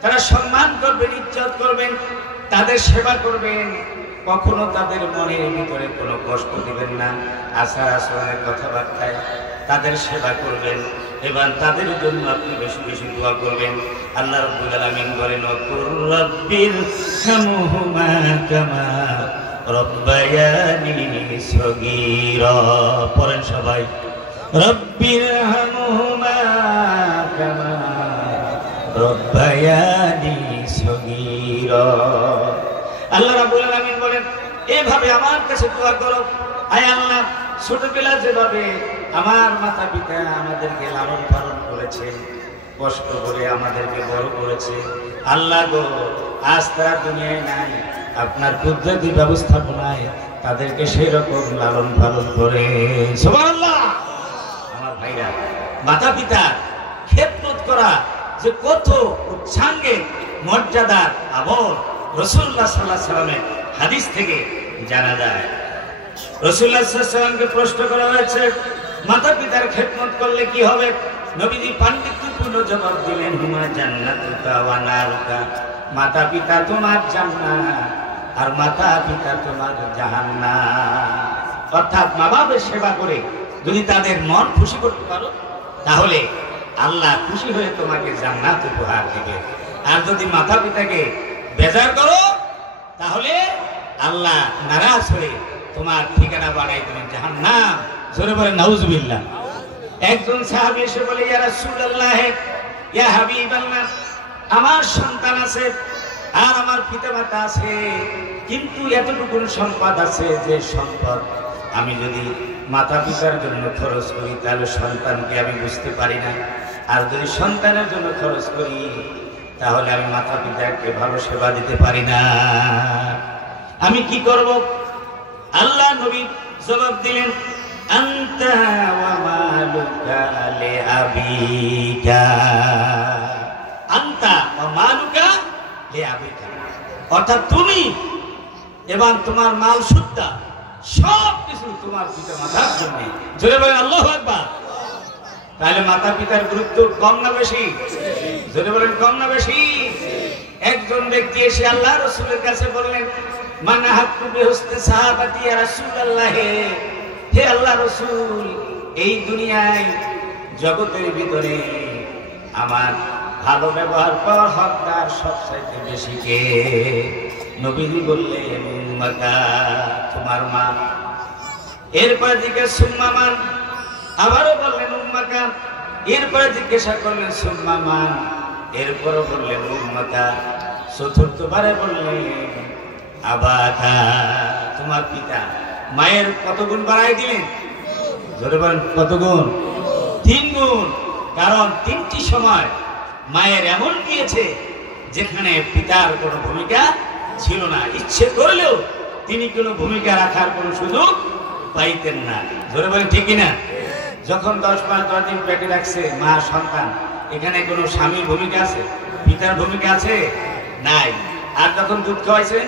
তারা সম্মান করবেন, ইজ্জত করবেন, তাদের সেবা করবেন, কখনো তাদের মনের ভিতরে কোনো কষ্ট দিবেন না। আচার আচরণের কথাবার্তায় তাদের সেবা করবেন এবং তাদের জন্য আপনি বেশি বেশি দোয়া করবেন। আল্লাহ রাব্বুল আলামিন বলেন, ওয়াকুর রাব্বিরহামহুমা কামা রাব্বায়ানি সগীরা। পড়েন সবাই, রাব্বিরহামহুমা কামা রাব্বায়ানি সগীরা। আল্লাহ রাব্বুল আলামিন বলেন, এভাবে আমার কাছে দোয়া করো, আয় আল্লাহ, ছোটবেলা যেভাবে আমার মাতা পিতা আমাদেরকে লালন পালন করেছে, কষ্ট করে আমাদেরকে বড় করেছে, আল্লাহ গো, আজ তারা দুনিয়ায় নাই, আপনার কুদরতি ব্যবস্থাপনায় তাদেরকে সেই রকম লালন পালন করে। সুবহানাল্লাহ। আমার ভাইরা, মাতা পিতা খেদমত করা যে কত উচ্চাঙ্গে মর্যাদার আমল, রাসূলুল্লাহ সাল্লাল্লাহু আলাইহি ওয়াসাল্লামের হাদিস থেকে জানা যায়। রাসূলুল্লাহ সাল্লাল্লাহু আলাইহি ওয়াসাল্লামকে প্রশ্ন করা হয়েছে, মাতা পিতার খেদমত করলে কি হবে? নবীজি পাণ্ডিত্যপূর্ণ রসুলও জবাব দিলেন হুমা জান্নাতুকা ওয়া নারুকা, মাতা পিতা তোমার জান্নাত আর মাতা পিতা তোমার জাহান্নাম। অর্থাৎ মা বাবার সেবা করে যদি তাদের মন খুশি করতে পারো তাহলে আল্লাহ খুশি হয়ে তোমাকে জান্নাত উপহার দিবে। আর যদি মাতা পিতাকে বেজার করো তাহলে আল্লাহ নারাজ হয়ে তোমার ঠিকানা বানাই দেবেন জাহান্নাম। জোরে বলেন নাউজুবিল্লাহ। একজন সাহাবী এসে বলে, ইয়া রাসূলুল্লাহ, ইয়া হাবিবাল্লাহ, আমার সন্তান আছে আর আমার পিতামাতা আছে, কিন্তু এতটুকু সম্পদ আছে যে সম্পদ আমি যদি মাতা পিতার জন্য খরচ করি তাহলে সন্তানকে আমি বুঝতে পারি না, আর যদি সন্তানের জন্য খরচ করি তাহলে আমি মাতা পিতাকে ভালো সেবা দিতে পারি না। আমি কি করব? আল্লাহ নবী জবাব দিলেন, আনতা ওয়া মালুকা লিআবিকা, আনতা ওয়া মালুকা লিআবিকা, অর্থাৎ তুমি এবং তোমার মাল সুদ্ধা সব কিছু তোমার পিতা মাতার জন্য। জোরে বলেন আল্লাহু আকবার। তাহলে মাতা পিতার গুরুত্ব কম না বেশি? জোরে বলেন কম না বেশি? একজন ব্যক্তি এসে আল্লাহ রাসূলের কাছে বললেন, মান হাক্কু বিহুসনি সাহাবাতি ইয়া রাসূলুল্লাহ, হে আল্লাহ রাসূল, এই দুনিয়ায় জগতের ভিতরে আমার ভালো ব্যবহার পাওয়ার হকদার সবচাইতে বেশি কে? নবীজি বললেন, উম্মাকা, তোমার মা। এরপরে জিজ্ঞেস সুম্মা মান, আবারও বললেন উম্মাকা। এরপরে জিজ্ঞাসা করলেন সুম্মা মান, এরপরও বললেন উম্মাকা। চতুর্থবারে বললেন আবাকা, তোমার পিতা। মায়ের কত গুণ বাড়াই দিলেন? জোরে বলেন কত গুণ? 3 গুণ। কারণ 3টি সময় মায়ের এমন গিয়েছে যেখানে পিতার কোনো ভূমিকা ছিল না, ইচ্ছে করলেও তিনি কোনো ভূমিকা রাখার কোনো সুযোগ পাইতেন না। জোরে বলেন ঠিক কিনা? যখন 10-15 দিন পেটে রাখছে মা সন্তান, এখানে কোনো স্বামীর ভূমিকা আছে? পিতার ভূমিকা আছে? নাই। আর যখন দুধ খাওয়াইছে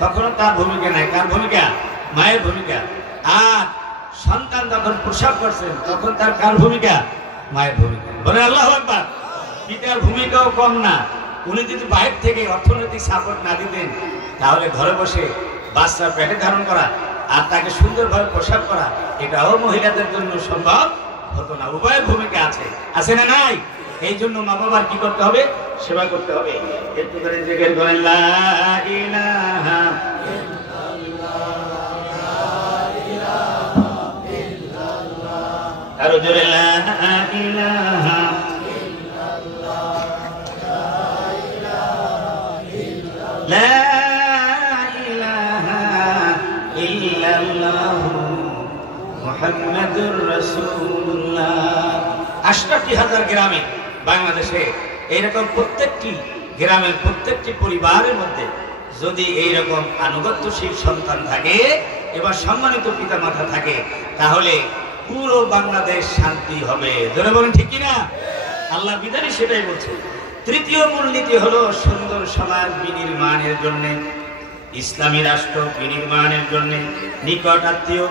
তখনও তার ভূমিকা নাই। কার ভূমিকা? মায়ের ভূমিকা। আর সন্তান যখন প্রসব করছেন তখন তার কার ভূমিকা? মায়ের ভূমিকা। বলে আল্লাহু আকবার। পিতার ভূমিকাও কম না। উনি যদি বাইরে থেকে অর্থনৈতিক সাপোর্ট না দিতেন তাহলে ঘরে বসে বাচ্চা পেটে ধারণ করা আর তাকে সুন্দরভাবে প্রসব করা এটাও মহিলাদের জন্য সম্ভব হতো না। উভয়ের ভূমিকা আছে, আছে না নাই? এই জন্য মা বাবার কি করতে হবে? সেবা করতে হবে। একটু করে জিকির করেন লা ইলাহা ইল্লাল্লাহ, আরো জোরে লা ইলাহা লা ইলাহা ইল্লাল্লাহ মুহাম্মাদুর রাসূলুল্লাহ। 68,000 গ্রামে বাংলাদেশে এইরকম প্রত্যেকটি গ্রামের প্রত্যেকটি পরিবারের মধ্যে যদি এইরকম আনুগত্যশীল সন্তান থাকে এবার সম্মানিত পিতা মাতা থাকে তাহলে পুরো বাংলাদেশ শান্তি হবে। ধরে বলেন ঠিক কিনা? আল্লাহ বিধানে সেটাই বলছে। তৃতীয় মূলনীতি হলো সুন্দর সমাজ বিনির্মাণের জন্য, ইসলামী রাষ্ট্র বিনির্মাণের জন্য নিকট আত্মীয়,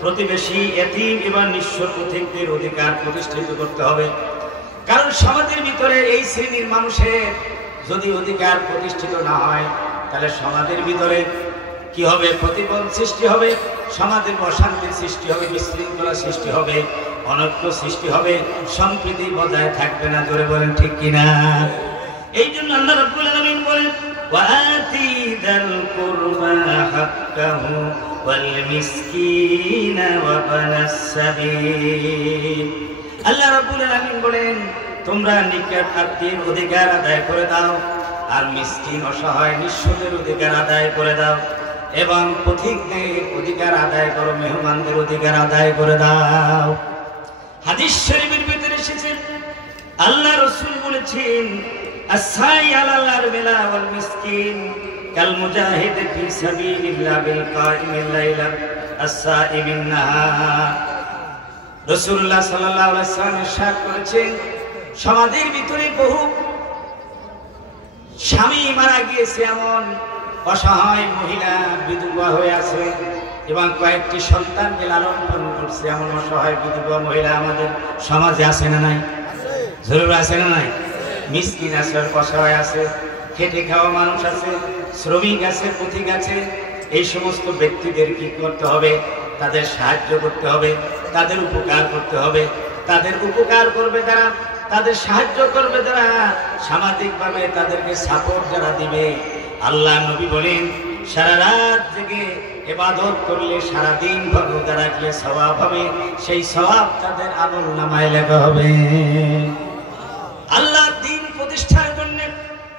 প্রতিবেশী, এতিম এবং নিঃস্ব পথিকদের অধিকার প্রতিষ্ঠিত করতে হবে। কারণ সমাজের ভিতরে এই শ্রেণীর মানুষের যদি অধিকার প্রতিষ্ঠিত না হয় তাহলে সমাজের ভিতরে কি হবে? প্রতিবন্ধ সৃষ্টি হবে, সমাজের অশান্তির সৃষ্টি হবে, বিশৃঙ্খলা সৃষ্টি হবে, অনৈক্য সৃষ্টি হবে, সম্প্রীতি বজায় থাকবে না। জোরে বলেন ঠিক কিনা? এই জন্য আল্লাহ রাব্বুল আলামিন বলেন ওয়াতি দাল কুরবা হাক্কাহু ওয়াল মিসকিনা ওয়া বানাস সাবিল। আল্লাহ রাব্বুল আলামিন বলেন তোমরা নিকট আত্মীয়ের অধিকার আদায় করে দাও, আর মিসকিন অসহায় নিঃস্বদের অধিকার আদায় করে দাও, এবং পথিকদের অধিকার আদায় করো, মেহমানদের অধিকার আদায় করে দাও। হাদিস শরীফের ভিতরে এসেছে আল্লাহ রাসূল বলেছেন আসাই আলাল বিলা ওয়াল মিসকিন কাল মুজাহিদ ফি সাবিলিল্লাহ বিল কাইমিল লাইলা আসাইবিন নাহার। রাসূলুল্লাহ সাল্লাল্লাহু আলাইহি ওয়াসাল্লাম ইরশাদ করেছেন সমাজের ভিতরে বহু স্বামী মারা গিয়েছে, এমন অসহায় মহিলা বিধবা হয়ে আছে এবং কয়েকটি সন্তানকে লালন পালন করছে, এমন অসহায় বিধবা মহিলা আমাদের সমাজে আছে না নাই? জরুরি আছে না নাই? মিসকিন আছে, অসহায় আছে, খেটে খাওয়া মানুষ আছে, শ্রমিক আছে, পথিক আছে। এই সমস্ত ব্যক্তিদের কি করতে হবে? তাদের সাহায্য করতে হবে, তাদের উপকার করতে হবে। তাদের উপকার করবে যারা, তাদের সাহায্য করবে যারা, সামাজিকভাবে তাদেরকে সাপোর্ট যারা দিবে। আল্লাহ নবী বলেন সারা রাত জেগে ইবাদত করলে, সারাদিন রোজা রাখলে সওয়াব হবে, সেই সওয়াব তাদের আমল নামায় লেখা হবে। আল্লাহর দ্বীন প্রতিষ্ঠার জন্য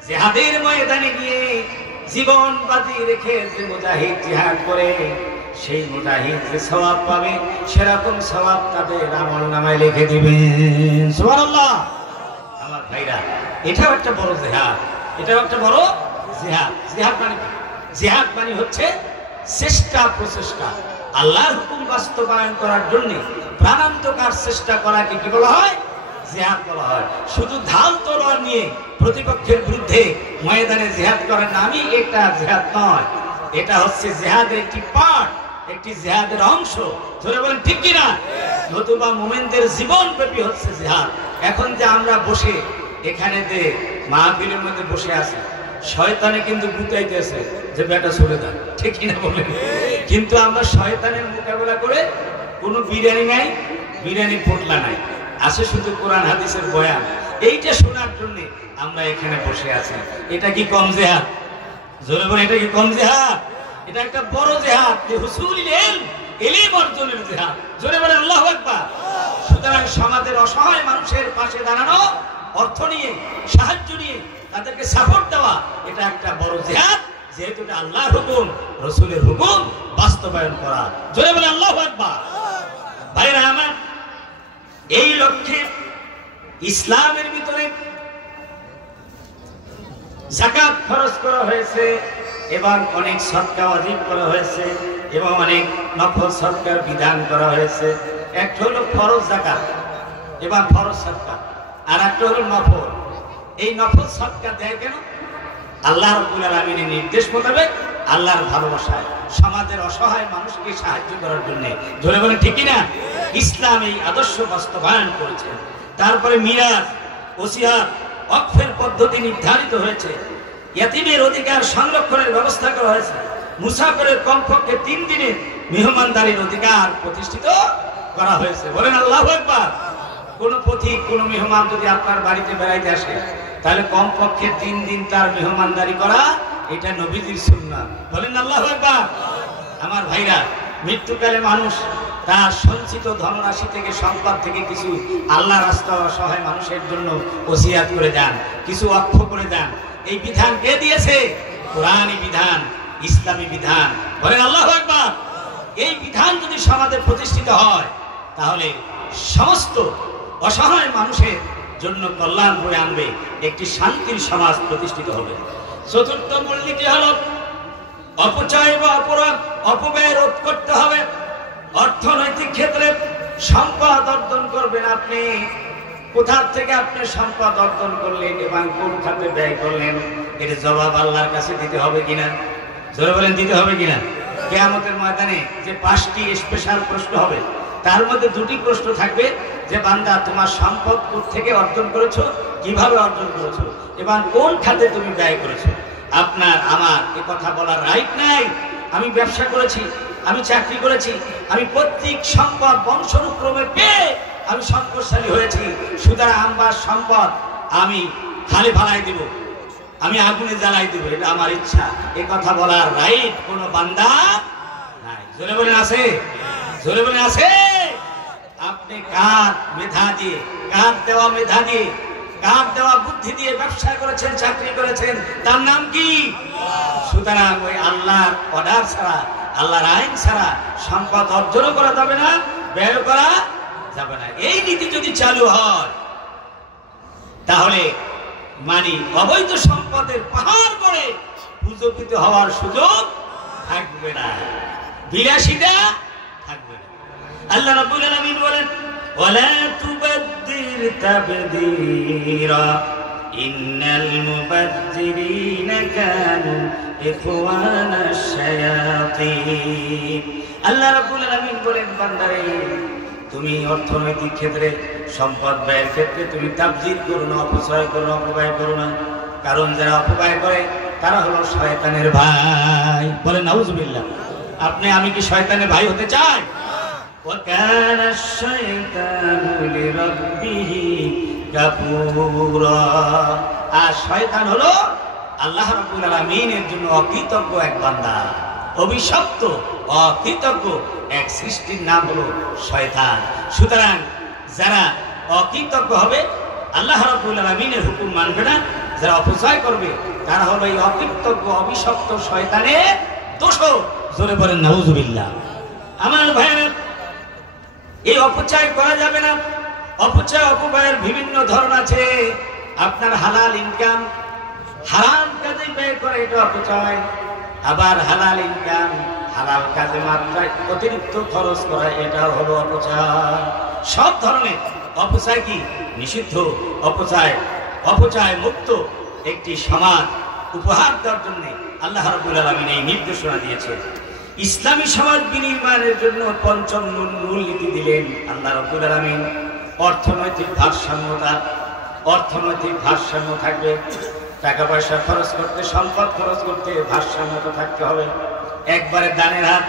জিহাদের ময়দানে গিয়ে জীবন বাজি রেখে যে মুজাহিদ জিহাদ করে, সেই মুজাহিদ যে সওয়াব পাবে, সেরকম সওয়াব তাদের আমল নামায় লিখে দিবেন। সুবহানাল্লাহ। আমার ভাইরা, এটাও একটা বড় জিহাদ, এটাও একটা বড় জিহাদ। জিহাদ মানে হচ্ছে চেষ্টা, প্রচেষ্টা। আল্লাহর হুকুম বাস্তবায়ন করার জন্য প্রাণান্তকার চেষ্টা করাকে কি বলা হয়? জিহাদ বলা হয়। শুধু ঢাল তলোয়ার নিয়ে প্রতিপক্ষের বিরুদ্ধে ময়দানে জিহাদ করার নামই এটা জিহাদ নয়। এটা হচ্ছে জিহাদের একটি পার্ট, একটি জিহাদের অংশ। ধরে বলেন ঠিক কিনা? নতুবা মুমিনদের জীবনব্যাপী হচ্ছে জিহাদ। এখন যে আমরা বসে এখানে যে মাহফিলের মধ্যে বসে আছি, শয়তানে কিন্তু গুতাইতেছে যে বেটা চলে যান, ঠিক কিনা বলেন? কিন্তু আমরা শয়তানের মোকাবেলা করে কোনো বিরিয়ানি নাই, বিরিয়ানি পোটলা নাই, আছে শুধু কোরআন হাদিসের বয়ান। এইটা শোনার জন্য আমরা এখানে বসে আছি। এটা কি কম জিহাদ? জোরে বলেন, এটা কি কম জিহাদ? এটা একটা বড় জিহাদ, যে হুসুলুল ইলম অর্জনের জিহাদ। জোরে বলেন আল্লাহু আকবার। সুতরাং সমাজের অসহায় মানুষের পাশে দাঁড়ানো, অর্থ নিয়ে, সাহায্য নিয়ে তাদেরকে সাপোর্ট দেওয়া, এটা একটা বড় জিহাদ। যেহেতু এটা আল্লাহর হুকুম, রাসূলের হুকুম বাস্তবায়ন করা। জোরে বলেন আল্লাহু আকবার। ভাইরা আমার, এই লক্ষ্যে ইসলামের ভিতরে যাকাত খরচ করা হয়েছে, এবং অনেক সদকা ওয়াজিব করা হয়েছে, এবং অনেক নফল সদকার বিধান করা হয়েছে। একটা হলো ফরজ যাকাত এবং ফরজ সদকা, আর একটা হলো নফল। এই নফল সদকা দেয় কেন? আল্লাহ রাব্বুল আলামিনের নির্দেশ মোতাবেক, আল্লাহর ভালোবাসায়, সমাজের অসহায় মানুষকে সাহায্য করার জন্য। ধরে বলেন ঠিক কিনা? ইসলাম এই আদর্শ বাস্তবায়ন করেছে। তারপরে মিরাজ, ওসিয়াত, ওয়াকফের পদ্ধতি নির্ধারিত হয়েছে। ইয়াতীমের অধিকার সংরক্ষণের ব্যবস্থা করা হয়েছে। মুসাফিরের কমপক্ষে 3 দিনের মেহমানদারির অধিকার প্রতিষ্ঠিত করা হয়েছে। বলেন আল্লাহু আকবার। কোন পথিক, কোন মেহমান যদি আপনার বাড়িতে বেড়াইতে আসে, তাহলে কমপক্ষে 3 দিন তার মেহমানদারি করা, এটা নবীজির সুন্নাত। বলেন আল্লাহু আকবার। আমার ভাইরা, মৃত্যুকালে মানুষ তার সঞ্চিত ধনরাশি থেকে, সম্পদ থেকে কিছু আল্লাহর রাস্তায় অসহায় মানুষের জন্য ওসিয়াত করে দেন, কিছু ওয়াকফ করে দেন। এই বিধান কে দিয়েছে? কোরআনী বিধান, ইসলামী বিধান। বলেন আল্লাহু আকবার। এই বিধান যদি সমাজে প্রতিষ্ঠিত হয়, তাহলে সমস্ত অসহায় মানুষের জন্য কল্যাণ বয়ে আনবে, একটি শান্তির সমাজ প্রতিষ্ঠিত হবে। চতুর্থ মূলনীতি হল অপচয় বা অপব্যয় রোধ করতে হবে। অর্থনৈতিক ক্ষেত্রে সম্পদ অর্জন করবেন আপনি, কোথা থেকে আপনি সম্পদ অর্জন করলেন এবং কোন খাতে ব্যয় করলেন, এর জবাব আল্লাহর কাছে দিতে হবে কিনা? জোরে বলেন, দিতে হবে কিনা? কিয়ামতের ময়দানে যে 5টি স্পেশাল প্রশ্ন হবে, তার মধ্যে 2টি প্রশ্ন থাকবে যে বান্দা তোমার সম্পদ কোথা থেকে অর্জন করেছো, কিভাবে অর্জন করেছো, এবং কোন খাতে তুমি ব্যয় করেছো। আপনার আমার এ কথা বলার রাইট নাই। আমি ব্যবসা করেছি, আমি চাকরি করেছি, আমি প্রত্যেক সম্পদ বংশানুক্রমে পেয়ে আমি সম্পদশালী হয়েছি, সুতরাং আমার সম্পদ আমি খালি ফালাই দিব, আমি আগুনে জ্বালাই দিব, এটা আমার ইচ্ছা। এ কথা বলার রাইট কোনো বান্দা নাই। জোরে বলেন আছে? জোরে বলেন আছে? আপনি কার মেধা দিয়ে, কার দেওয়া মেধা দিয়ে, কার দেওয়া বুদ্ধি দিয়ে ব্যবসা করেছেন, চাকরি করেছেন, তার নাম কি? সুতরাং ওই আল্লাহর অর্ডার ছাড়া, আল্লাহর আইন ছাড়া সম্পদ অর্জন করা যাবে না, ব্যয় করা যাবে না। এই নীতি যদি চালু হয়, তাহলে মানে অবৈধ সম্পদের পাহাড় করে পুজোপিত হওয়ার সুযোগ থাকবে না, বিলাসিতা থাকবে না। আল্লাহ রাব্বুল আলামিন বলেন, ওয়ালা তুবাদদির তাবদীরা ইন্নাল মুবাদদিরিনা কানু ইখওয়ানাশ শায়াতিন। আল্লাহ রাব্বুল আলামিন বলেন, বান্দারে তুমি অর্থনৈতিক ক্ষেত্রে সম্পদ ব্যয়ের ক্ষেত্রে তুমি তাবযীর করো না, অপচয় করো না, অপব্যয় করো না। কারণ যারা অপব্যয় করে তারা হলো শয়তানের ভাই। বলেন নাউজুবিল্লাহ। আপনি আমি কি শয়তানের ভাই হতে চাই? وَكَانَ الشَّيْطَانُ لِرَبِّهِ কাফুরা। আর শয়তান হলো আল্লাহ রাব্বুল আলামিনের জন্য অকৃতজ্ঞ এক বান্দা, অভিশপ্ত অকৃতজ্ঞ এক সৃষ্টির নাম হলো শয়তান। সুতরাং যারা অকৃতজ্ঞ হবে, আল্লাহ রাব্বুল আলামিনের হুকুম মানবে না, যারা অপচয় করবে, তারা হলো এই অকৃতজ্ঞ অভিশপ্ত শয়তানের দোষর। জোরে বলেন নাউজুবিল্লাহ। আমার ভাইয়েরা, এই অপচয় করা যাবে না। অপচয় অপব্যয়ের বিভিন্ন ধরন আছে। আপনার হালাল ইনকাম হারাম কাজে ব্যয় করে, এটা অপচয়। আবার হালাল ইনকাম হালাল কাজে মাত্রায় অতিরিক্ত খরচ করা, এটাও হলো অপচয়। সব ধরনের অপচয় কি নিষিদ্ধ। অপচয় মুক্ত একটি সমাজ উপহার দেওয়ার জন্য আল্লাহ রাব্বুল আলামিন এই নির্দেশনা দিয়েছেন। ইসলামী সমাজ বিনির্মাণের জন্য পঞ্চম মূলনীতি দিলেন আল্লাহ রাব্বুল আলামিন। অর্থনৈতিক ভারসাম্য থাকবে। টাকা পয়সা খরচ করতে, সম্পদ খরচ করতে ভারসাম্য থাকতে হবে। একবারে দানের হাত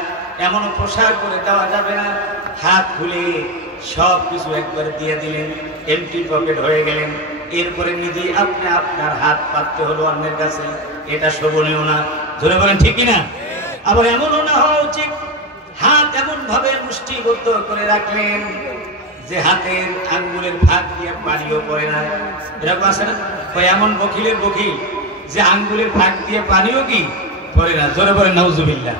এমন প্রসার করে দেওয়া যাবে না, হাত খুলে সব কিছু একবারে দিয়ে দিলেন, এমটি পকেট হয়ে গেলেন, এরপরে নিজে আপনি আপনার হাত পাততে হলো অন্যের কাছে, এটা শোভনীয় না। ধরে বলেন ঠিক কিনা? আবার এমনও না হওয়া উচিত, হাত এমন ভাবে মুষ্টিবদ্ধ করে রাখলেন যে হাতের আঙ্গুলের ফাঁক দিয়ে পানিও পড়ে না। এরকম আছে না? এমন বকিলের বকিল যে আঙ্গুলের ফাঁক দিয়ে পানিও কি পড়ে না। জোরে বলেন নাউজুবিল্লাহ।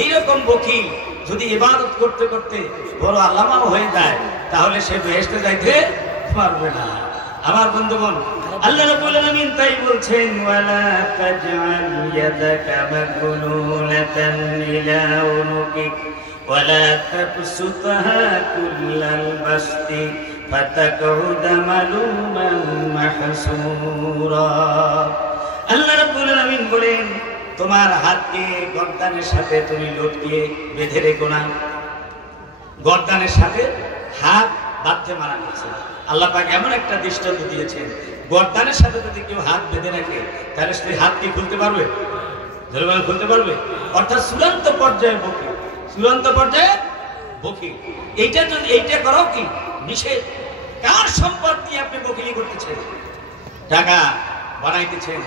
এইরকম বকিল যদি ইবাদত করতে করতে বড় আল্লামাও হয়ে যায়, তাহলে সে বেহেশতে যাইতে পারবে না। আমার বন্ধুগণ, আল্লাহ রাব্বুল আলামিন তাই বলছেন, ওয়ালা তাজআল ইয়াদাকা মাগলুলাতান ইলা উনুকিক ওয়ালা তাবসুতহা কুল্লাল বাসতি ফাতাকুদা মালুমান মাহসুরা। আল্লাহ রাব্বুল আলামিন বলেন, তোমার হাতকে গর্দানের সাথে তুমি লটকিয়ে বেঁধে রেখো না। গর্দানের সাথে হাত বাঁধতে মানা করছে। আল্লাহ পাক এমন একটা দৃষ্টান্ত দিয়েছেন, গর্দানের সাথে যদি কেউ হাত বেঁধে রাখে, তাহলে সেই হাত কি খুলতে পারবে? জলবায়ু খুলতে পারবে? অর্থাৎ চূড়ান্ত পর্যায়ে বকিল। এইটা করো কি নিষেধ। কার সম্পদ নিয়ে আপনি বকিলি করতেছেন? টাকা বানাইতেছেন,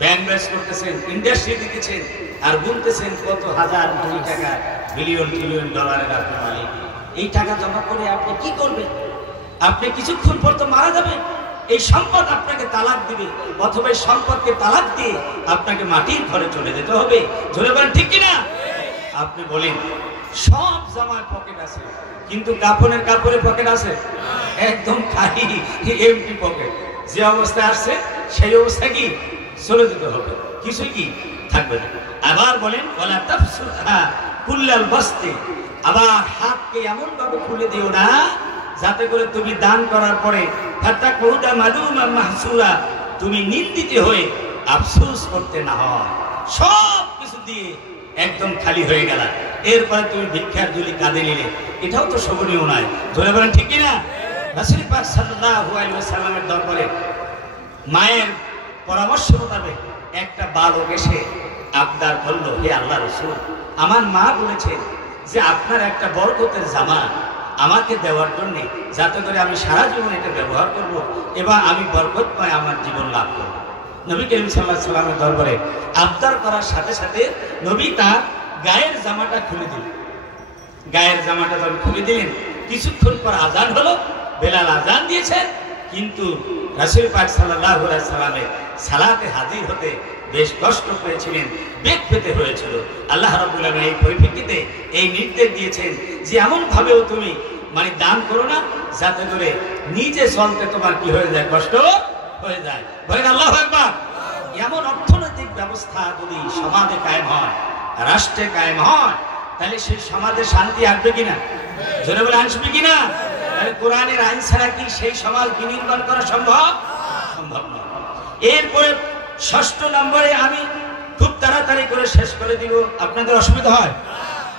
ব্যাংক ব্যাস করতেছেন, ইন্ডাস্ট্রি দিতেছেন, আর গুনতেছেন কত হাজার কোটি টাকা, বিলিয়ন ট্রিলিয়ন ডলারের আপনি মালিক। এই টাকা জমা করে আপনি কি করবেন? আপনি কিছুক্ষণ পর তো মারা যাবেন। এই সম্পদ আপনাকে তালাক দিবে, অথবা এই সম্পদকে তালাক দিয়ে আপনাকে মাটির ঘরে চলে যেতে হবে। ধরে বলেন ঠিক কিনা? আপনি বলেন সব জামার পকেট আছে, কিন্তু কাপড়ের পকেট আছে? একদম খালি এমটি পকেট। যে অবস্থায় আসছে সেই অবস্থা কি চলে যেতে হবে, কিছুই কি থাকবে না। আবার বলেন, ওয়ালা তাবসুতহা কুল্লাল বাসতি। আবার হাতকে এমন ভাবে খুলে দিও না যাতে করে তুমি দান করার পরে ফাতাকুদা মালুমান মাহসুরা, তুমি নিন্দিত হয়ে আফসোস করতে না হয়। সব কিছু দিয়ে একদম খালি হয়ে গেল, এরপরে তুমি ভিক্ষার ঝুলি কাঁধে নিলে, এটাও তো শোভনীয় নয়। ধরে বলেন ঠিক কিনা? রাসূল পাক সাল্লাল্লাহু আলাইহি ওয়াসাল্লামের দরবারে মায়ের পরামর্শ মোতাবেক একটা বালক এসে আবদার করলো, হে আল্লাহ রাসূল, আমার মা বলেছেন যে আপনার একটা বরকতের জামা আমাকে দেওয়ার জন্য, যাতে করে আমি সারা জীবন এটা ব্যবহার করব এবং আমি বরকত পাই, আমার জীবন লাভ করব। নবী করিম সাল্লাল্লাহু আলাইহি ওয়াসাল্লামের দরবারে আবদার করার সাথে সাথে নবী তার গায়ের জামাটা খুলে দিলেন। গায়ের জামাটা যখন খুলে দিলেন, কিছুক্ষণ পর আজান হলো, বেলাল আজান দিয়েছেন, কিন্তু রাসূল পাক সাল্লাল্লাহু আলাইহি ওয়াসাল্লামের সালাতে হাজির হতে বেশ কষ্ট পেয়েছিলেন, বেগ পেতে হয়েছিল। আল্লাহ রাব্বুল আলামিন এই পরিপ্রেক্ষিতে এই নির্দেশ দিয়েছেন যে এমন ভাবেও তুমি দান করো না যাতে করে নিজে চলতে তোমার কি হয়ে যায়, কষ্ট হয়ে যায়। বলেন আল্লাহু আকবার। এমন অর্থনৈতিক ব্যবস্থা যদি সমাজে কায়েম হয়, রাষ্ট্রে কায়েম হয়, তাহলে সেই সমাজে শান্তি আসবে কিনা? জোরে বলে আসবে কিনা? তাহলে কোরআনের আইন ছাড়া কি সেই সমাজ বিনির্মাণ করা সম্ভব? সম্ভব নয়। এরপরে ৬ষ্ঠ নম্বরে আমি খুব তাড়াতাড়ি করে শেষ করে দিব, আপনাদের অসুবিধা হয়?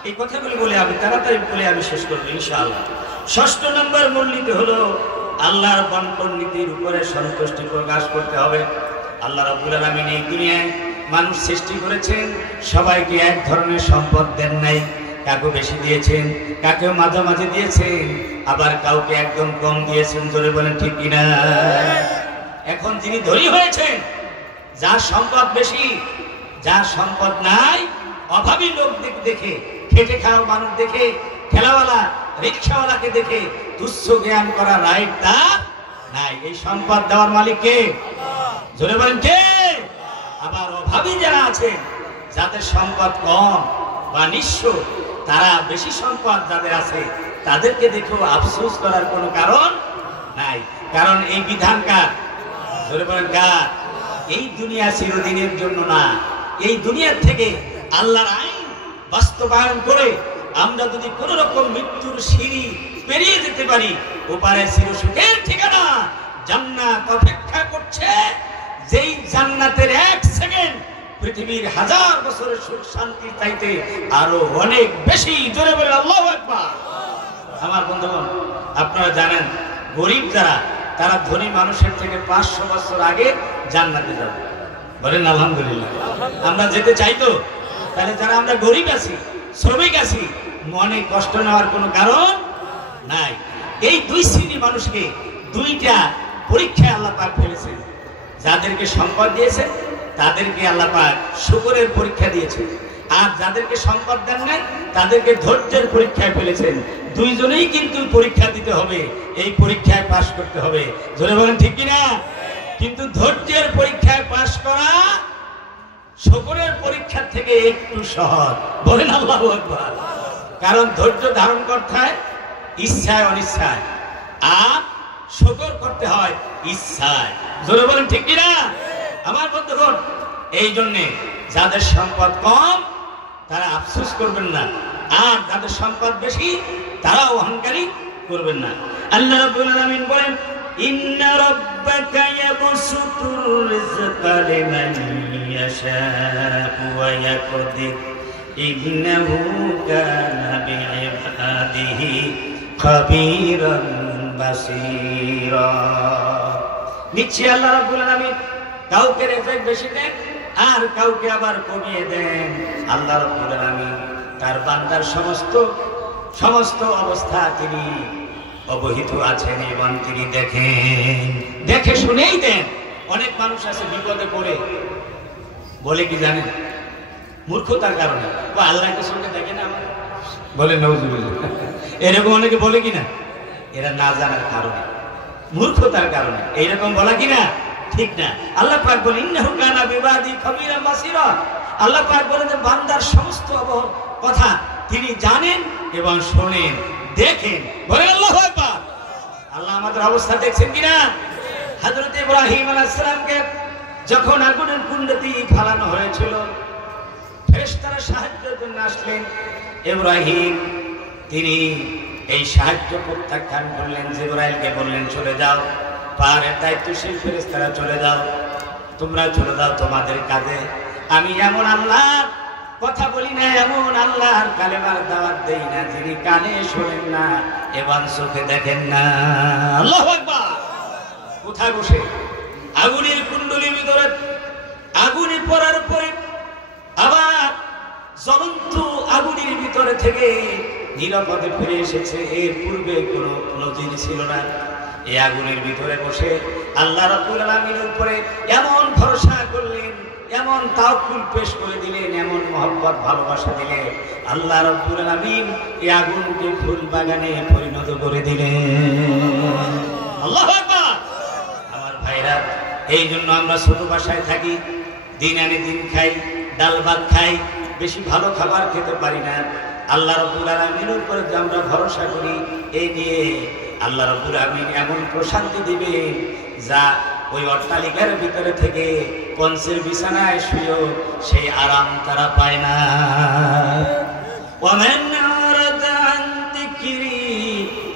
এই কথাগুলি বলে আমি তাড়াতাড়ি বলে আমি শেষ করবো ইনশাআল্লাহ। ষষ্ঠ নম্বর মূলনীতি হলো আল্লাহর বন্টন নীতির উপরে সন্তুষ্টি প্রকাশ করতে হবে। আল্লাহ রাব্বুল আলামিন এই দুনিয়ায় মানুষ সৃষ্টি করেছেন, সবাইকে এক ধরনের সম্পদ দেন নাই। কাউকে বেশি দিয়েছেন, কাকেও মাঝামাঝি দিয়েছেন, আবার কাউকে একদম কম দিয়েছেন। জোরে বলেন ঠিক কিনা? এখন যিনি ধনী হয়েছেন, যার সম্পদ বেশি, যার সম্পদ নাই, অভাবী লোক দেখে, খেটে খাওয়া মানুষ দেখে, ঠেলাওয়ালা রিক্সাওয়ালাকে দেখে তুচ্ছ জ্ঞান করা রাইট তার নাই। এই সম্পদ দেওয়ার মালিক কে? জোরে বলেন কে? আবার অভাবী যারা আছেন, যাদের সম্পদ কম বা নিঃস্ব, তারা বেশি সম্পদ যাদের আছে, তাদেরকে দেখেও আফসোস করার কোনো কারণ নাই। কারণ এই বিধান কার? জোরে বলেন কার? এই দুনিয়া চিরদিনের জন্য না। এই দুনিয়ার থেকে আল্লাহর আইন বাস্তবায়ন করে আমরা যদি কোন রকম মৃত্যুর সিঁড়ি পেরিয়ে যেতে পারি, ওপারে চিরসুখের ঠিকানা জান্নাত অপেক্ষা করছে। যেই জান্নাতের এক সেকেন্ড পৃথিবীর হাজার বছরের সুখ শান্তির চাইতে আরো অনেক বেশি। জোরে বলে আল্লাহু আকবার। আমার বন্ধুগণ, আপনারা জানেন গরিব যারা, তারা ধনী মানুষের থেকে 500 বছর আগে জান্নাতে যাবে। বলেন আলহামদুলিল্লাহ। আমরা যেতে চাই তো? তাহলে যারা আমরা গরিব আছি, শ্রমিক আছি, মনে কষ্ট নেওয়ার কোনো কারণ নাই। এই দুই শ্রেণী মানুষকে দুইটা পরীক্ষায় আল্লাহ পাক ফেলেছেন। যাদেরকে সম্পদ দিয়েছেন তাদেরকে আল্লাহ পাক শুকরের পরীক্ষা দিয়েছেন, আর যাদেরকে সম্পদ দেন নাই তাদেরকে ধৈর্যের পরীক্ষায় ফেলেছেন। দুইজনেই কিন্তু পরীক্ষা দিতে হবে, এই পরীক্ষায় পাশ করতে হবে। জোরে বলেন ঠিক কিনা? কিন্তু ধৈর্যের পরীক্ষায় পাশ করা শুকরের পরীক্ষার থেকে একটু সহজ। বলেন আল্লাহু আকবার। কারণ ধৈর্য ধারণ করতে হয় ইচ্ছায় অনিচ্ছায়, আর শুকর করতে হয় ইচ্ছায়। জোরে বলেন ঠিক কিনা? আমার বন্ধুগণ, এই জন্যে যাদের সম্পদ কম তারা আফসোস করবেন না, আর যাদের সম্পদ বেশি তারা অহংকারী করবেন না। আল্লাহ রাব্বুল আলামিন বলেন, ইন্না রাব্বাকা ইয়াবসুতুর রিজকা লিমান ইয়াশাউ ওয়া ইয়াকদির ইন্নাহু কানা বিইবাদিহি খাবীরান বাসীরা। নিশ্চয়ই আল্লাহ রাব্বুল আলামিন কাউকে রেজেক বেশি দেন আর কাউকে আবার কমিয়ে দেন। আল্লাহ রাব্বুল আলামিন তার বান্দার সমস্ত অবস্থা তিনি অবহিত আছেন এবং তিনি দেখে শুনেই দেন। অনেক মানুষ আছে বিপদে পড়ে বলে কি জানেন? মূর্খতার কারণে ও আল্লাহকে সঙ্গে দেখে না, বলে নাউজুবিল্লাহ। এরকম অনেকে বলে কিনা? এরা না জানার কারণে, মূর্খতার কারণে এইরকম বলা কিনা? ঠিক না। আল্লাহ পাক বলেন, ইন্নাহু কানা বিবাদি খাবীরান বাসীরা। আল্লাহ পাক বলেন যে বান্দার সমস্ত কথা তিনি জানেন এবং শোনেন, দেখেন। বলেন আল্লাহু আকবার। আল্লাহ আমাদের অবস্থা দেখছেন কিনা? হযরত ইব্রাহিম আলাইহিস সালামকে যখন আগুনের কুণ্ডতে ফেলানো হয়েছিল, ফেরেশতারা সাহায্যের জন্য আসলেন। ইব্রাহিম তিনি এই সাহায্য প্রত্যাখ্যান করলেন। জিবরাইলকে বললেন, চলে যাও, পাহাড়ের দায়িত্বশীল ফেরেশতারা চলে যাও, তোমরা চলে যাও তোমাদের কাজে। আমি এমন আল্লাহর কথা বলি না, এমন আল্লাহর কালেমার দাওয়াত দেই না যিনি কানে শোনেন না এবং চোখে দেখেন না। আল্লাহু আকবার। কোথায় বসে? আগুনের কুণ্ডলীর ভিতরে আগুনে পড়ার পরে আবার জ্বলন্ত আগুনের ভিতরে থেকে নিরাপদে ফিরে এসেছে। এর পূর্বে কোনো নজির ছিল না। এই আগুনের ভিতরে বসে আল্লাহ রাব্বুল আলামিনের উপরে এমন ভরসা করলেন, এমন তাওয়াক্কুল পেশ করে দিলেন, এমন মহব্বত ভালোবাসা দিলেন, আল্লাহ রাব্বুল আলামিন এই আগুনকে ফুল বাগানে পরিণত করে দিলেন। আল্লাহু আকবার। আমার ভাইরা, এই জন্য আমরা ছোট বাসায় থাকি, দিন আনে দিন খাই, ডাল ভাত খাই, বেশি ভালো খাবার খেতে পারি না। আল্লাহ রাব্বুল আলামিনের উপরে যে আমরা ভরসা করি, এই নিয়ে আল্লাহ রাব্বুল আলামিন এমন প্রশান্তি দিবেন যা ওই অট্টালিকার ভিতরে থেকে কনসের বিছানায় শুয়েও সেই আরাম তারা পায় না। ওয়ামান আরাদা আন যিকরি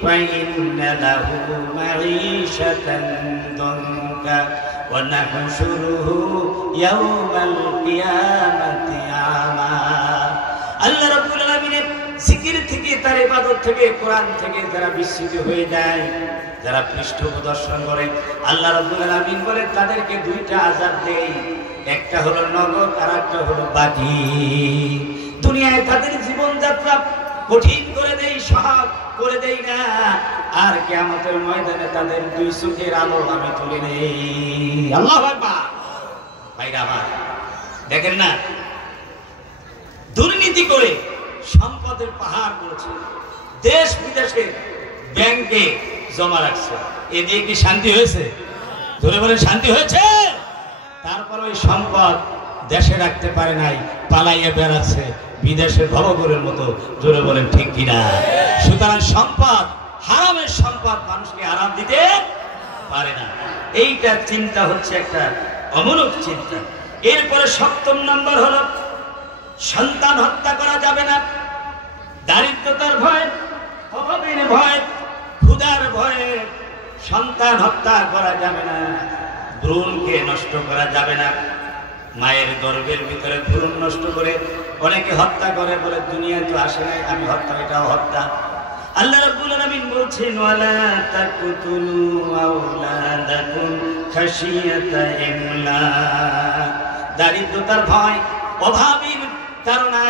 ফাইন্না লাহু মাঈশাতান দানকা ওয়া নাহশুরুহু ইয়াওমাল কিয়ামাতি আমা। আল্লাহ রাব্বুল আলামিনের জিকির থেকে তার ইবাদত থেকে, কোরআন থেকে যারা বিস্মিত হয়ে যায়, যারা পৃষ্ঠপ্রদর্শন করে, আল্লাহ রাব্বুল আলামিন বলেন তাদেরকে দুইটা আযাব দেই, একটা হলো নগদ আর একটা হলো বাকি। দুনিয়ায় তাদের জীবনযাত্রা কঠিন করে দেই, সহজ করে দেই না, আর কিয়ামতের ময়দানে তাদের দুই চোখের আলো আমি তুলে নেই। আল্লাহু আকবার। ভাইরা আমার, দেখেন না, দুর্নীতি করে সম্পদের পাহাড় করেছে, দেশ বিদেশে ব্যাংকে জমা রাখছে, এ দিয়ে কি শান্তি হয়েছে? ধরে বলেন শান্তি হয়েছে? তারপর ওই সম্পদ দেশে রাখতে পারে নাই, পালাইয়া বেড়াচ্ছে বিদেশের ভবঘুরের মতো। জোরে বলেন ঠিক কিনা? সুতরাং সম্পদ, হারামের সম্পদ মানুষকে আরাম দিতে পারে না। এইটা চিন্তা হচ্ছে একটা অমূলক চিন্তা। এরপরে 7ম নম্বর হলো সন্তান হত্যা করা যাবে না। দারিদ্রতার ভয়, অভাবের ভয়, ক্ষুধার ভয়ে সন্তান হত্যা করা যাবে না। ভ্রূণকে নষ্ট করা যাবে না। মায়ের গর্ভের ভিতরে ভ্রূণ নষ্ট করে অনেকে হত্যা করে, বলে দুনিয়ায় তো আসে নাই, আমি হত্যা, এটাও হত্যা। আল্লাহ রাব্বুল আলামিন বলছেন, ওয়ালা তাকতুলু আওলাদাকুম খাশিয়াতা ইমলাক। দারিদ্রতার ভয়, অভাবের কারণে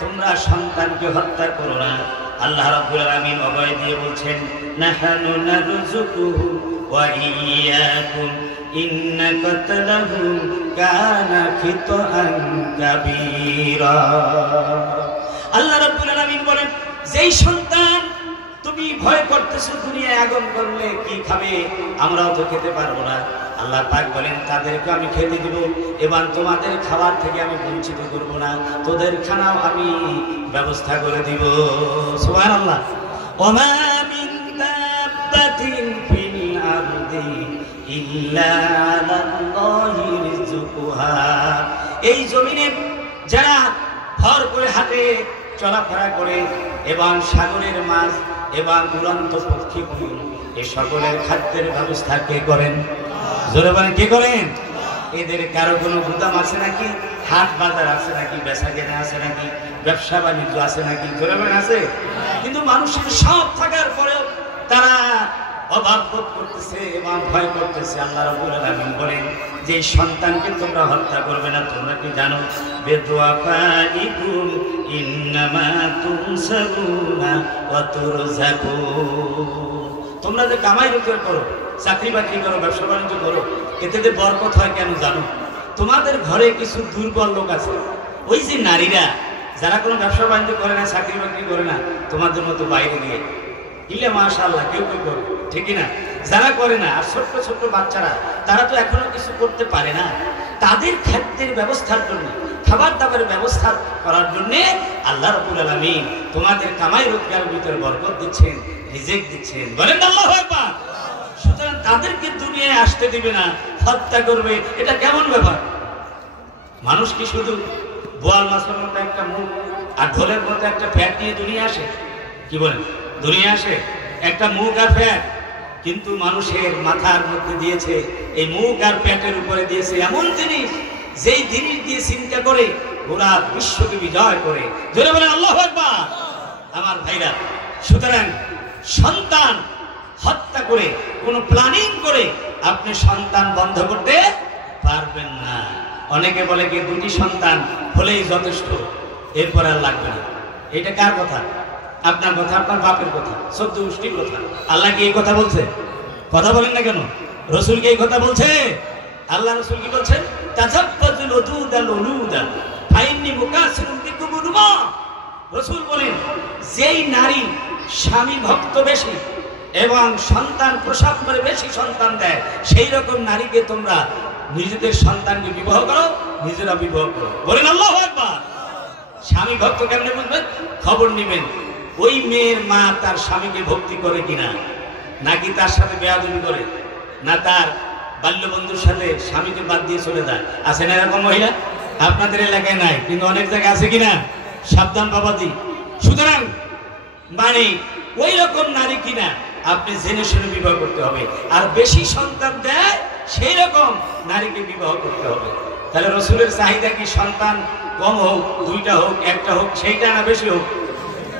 তোমরা সন্তানকে হত্যা করো না। আল্লাহ রাব্বুল আলামিন অভয় দিয়ে বলছেন, নাহনু নারযুকুহু ওয়া ইয়্যাকুম ইন্না কাতলাহু কানা খিতআন কাবীরা। আল্লাহ রাব্বুল আলামিন বলেন, যেই সন্তান তুমি ভয় করতেছো দুনিয়ায় আগুন করলে কি খাবে, আমরাও তো খেতে পারবো না। আল্লাহ পাক বলেন, তাদেরকে আমি খেতে দিব, এবং তোমাদের খাবার থেকে আমি বঞ্চিত করব না, তোদের খানাও আমি ব্যবস্থা করে দিব। সুবহানাল্লাহ। ওমা মিন দাব্বাতিন ফিল আরদি ইল্লা আলাল্লাহি রিজকুহা। এই জমিনে যারা ভর করে হাঁটে, চলাফেরা করে, এবং সাগরের মাছ এবং উড়ন্ত পক্ষীগুলো, এই সকলের খাদ্যের ব্যবস্থা কে করেন? জোরে বলেন কে করেন? এদের কারো কোনো গুদাম আছে নাকি? হাট বাজার আছে নাকি? বেচা কেনা আছে নাকি? ব্যবসা বাণিজ্য আছে নাকি? জোরে বলেন আছে? কিন্তু মানুষের সব থাকার পরেও তারা অভাব বোধ করতেছে এবং ভয় করতেছে। আল্লাহ রাব্বুল আলামিন বলেন যে সন্তানকে তোমরা হত্যা করবে না। তোমরা কি জানো, বেদুআফাইকুম ইন্নামা তুনসারুনা ওয়া তুরযাকুন। তোমরা যে কামাই রোজগার করো, চাকরি বাকরি করো, ব্যবসা বাণিজ্য করো, এতে যে বরকত হয় কেন জানো? তোমাদের ঘরে কিছু দুর্বল লোক আছে, ওই যে নারীরা যারা কোনো ব্যবসা বাণিজ্য করে না, চাকরি বাকরি করে না, তোমাদের মতো বাইরে গিয়ে ইল্লা মাশাআল্লাহ কেউ কেউ করে, ঠিক না? যারা করে না, আর ছোট্ট ছোট্ট বাচ্চারা, তারা তো এখনো কিছু করতে পারে না। তাদের খাদ্যের ব্যবস্থার জন্য, খাবার দাবারের ব্যবস্থা করার জন্য আল্লাহ রাব্বুল আলামিন তোমাদের কামাই রোজগারের ভিতরে বরকত দিচ্ছেন, রিজিক দিচ্ছেন। বলেন আল্লাহু আকবার। সুতরাং তাদেরকে দুনিয়ায় আসতে দিবে না, হত্যা করবে, এটা কেমন ব্যাপার? মানুষ কি শুধু বোয়াল মাছের মতো একটা মুখ আর ঢোলের মতো একটা ফ্যাট নিয়ে দুনিয়া আসে? কি বলেন? দুনিয়া আসে একটা মুখ আর ফ্যাট, কিন্তু মানুষের মাথার মধ্যে দিয়েছে, এই মুখ আর পেটের উপরে দিয়েছে এমন জিনিস, যেই জিনিস দিয়ে চিন্তা করে ওরা বিশ্বকে বিজয় করে। জোরে বলেন আল্লাহু আকবার। আমার ভাইরা, সুতরাং সন্তান হত্যা করে, কোনো প্ল্যানিং করে আপনি সন্তান বন্ধ করতে পারবেন না। অনেকে বলে কি 2টি সন্তান হলেই যথেষ্ট, এরপর আর লাগবে না। এটা কার কথা? আপনার কথা, আপনার বাপের কথা, 14 গোষ্ঠীর কথা। আল্লাহ কি এই কথা বলছে? কথা বলেন না কেন? রসুল কি এই কথা বলছে? আল্লাহ রসুল কি বলছেন? তাজাব্বাজুল উদুদাল উলুদা ফাইন্নি মুকাসিরুম বিকুম উম্মা। রসুল বলেন, যেই নারী স্বামী ভক্ত বেশি এবং সন্তান প্রসব করে বেশি সন্তান দেয়, সেই রকম নারীকে তোমরা নিজেদের সন্তানকে বিবাহ করো, নিজেরা বিবাহ করো। বলেন আল্লাহু আকবার। স্বামী ভক্ত কেমনে বুঝবেন? খবর নেবেন ওই মেয়ের মা তার স্বামীকে ভক্তি করে কিনা, নাকি তার সাথে বেয়াদবি করে, না তার বাল্যবন্ধুর সাথে স্বামীকে বাদ দিয়ে চলে যায়। আছে না এরকম মহিলা? আপনাদের এলাকায় নাই, কিন্তু অনেক জায়গায় আছে কিনা? সাবধান বাবাজি। সুতরাং মানে ওই রকম নারী কিনা আপনি জেনে শুনে বিবাহ করতে হবে। আর বেশি সন্তান দেয় সেই রকম নারীকে বিবাহ করতে হবে। তাহলে রসুলের চাহিদা কি সন্তান কম হোক, 2টা হোক, 1টা হোক, সেইটা না বেশি হোক?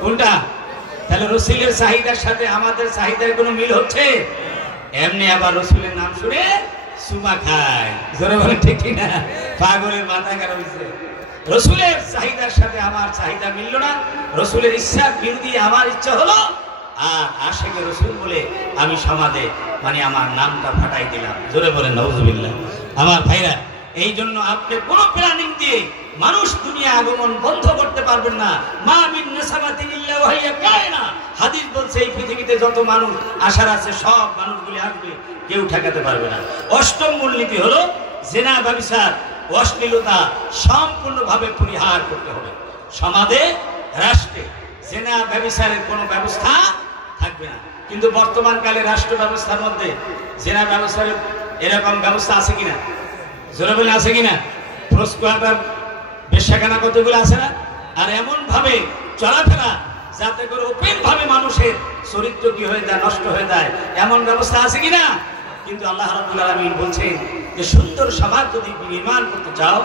কোনটা? তাহলে রসুলের চাহিদার সাথে আমাদের চাহিদার কোনো মিল হচ্ছে? এমনি আবার রসুলের নাম শুনে সুমা খায়, জোরে বলে ঠিক কিনা? পাগলের মাথা খারাপ হয়েছে। রসুলের চাহিদার সাথে আমার চাহিদা মিলল না, রসুলের ইচ্ছার বিরোধী আমার ইচ্ছা হলো, আর আশেকে রসুল বলে আমি সমাজে মানে আমার নামটা ফাটাই দিলাম। জোরে বলেন নাউজুবিল্লাহ। আমার ভাইরা, এই জন্য আপনি কোন প্ল্যানিং দিয়ে মানুষ দুনিয়া আগমন বন্ধ করতে পারবেন না। মা মিন নাসাবাতিন ইল্লা ওয়া হিয়া কায়না। হাদিস বলছে এই পৃথিবীতে যত মানুষ আসার আছে সব মানুষগুলি আসবে, কেউ ঠেকাতে পারবে না। অষ্টম মূলনীতি হলো জিনা, ব্যভিচার, অশ্লীলতা সম্পূর্ণভাবে পরিহার করতে হবে। সমাজে, রাষ্ট্রে জিনা ব্যভিচারের কোনো ব্যবস্থা থাকবে না। কিন্তু বর্তমান কালে রাষ্ট্র ব্যবস্থার মধ্যে জিনা ব্যভিচারের এরকম ব্যবস্থা আছে কিনা? জোরে বলে আছে কিনা? প্রস্কোয়াটার বেশ্যাখানা কতগুলো আছে না? আর এমন ভাবে চলাফেরা যাতে করে ওপেন ভাবে মানুষের চরিত্র কি হয়ে যায়, নষ্ট হয়ে যায়, এমন ব্যবস্থা আছে কিনা? কিন্তু আল্লাহ রাব্বুল আলামিন বলছেন যে সুন্দর সমাজ যদি নির্মাণ করতে চাও,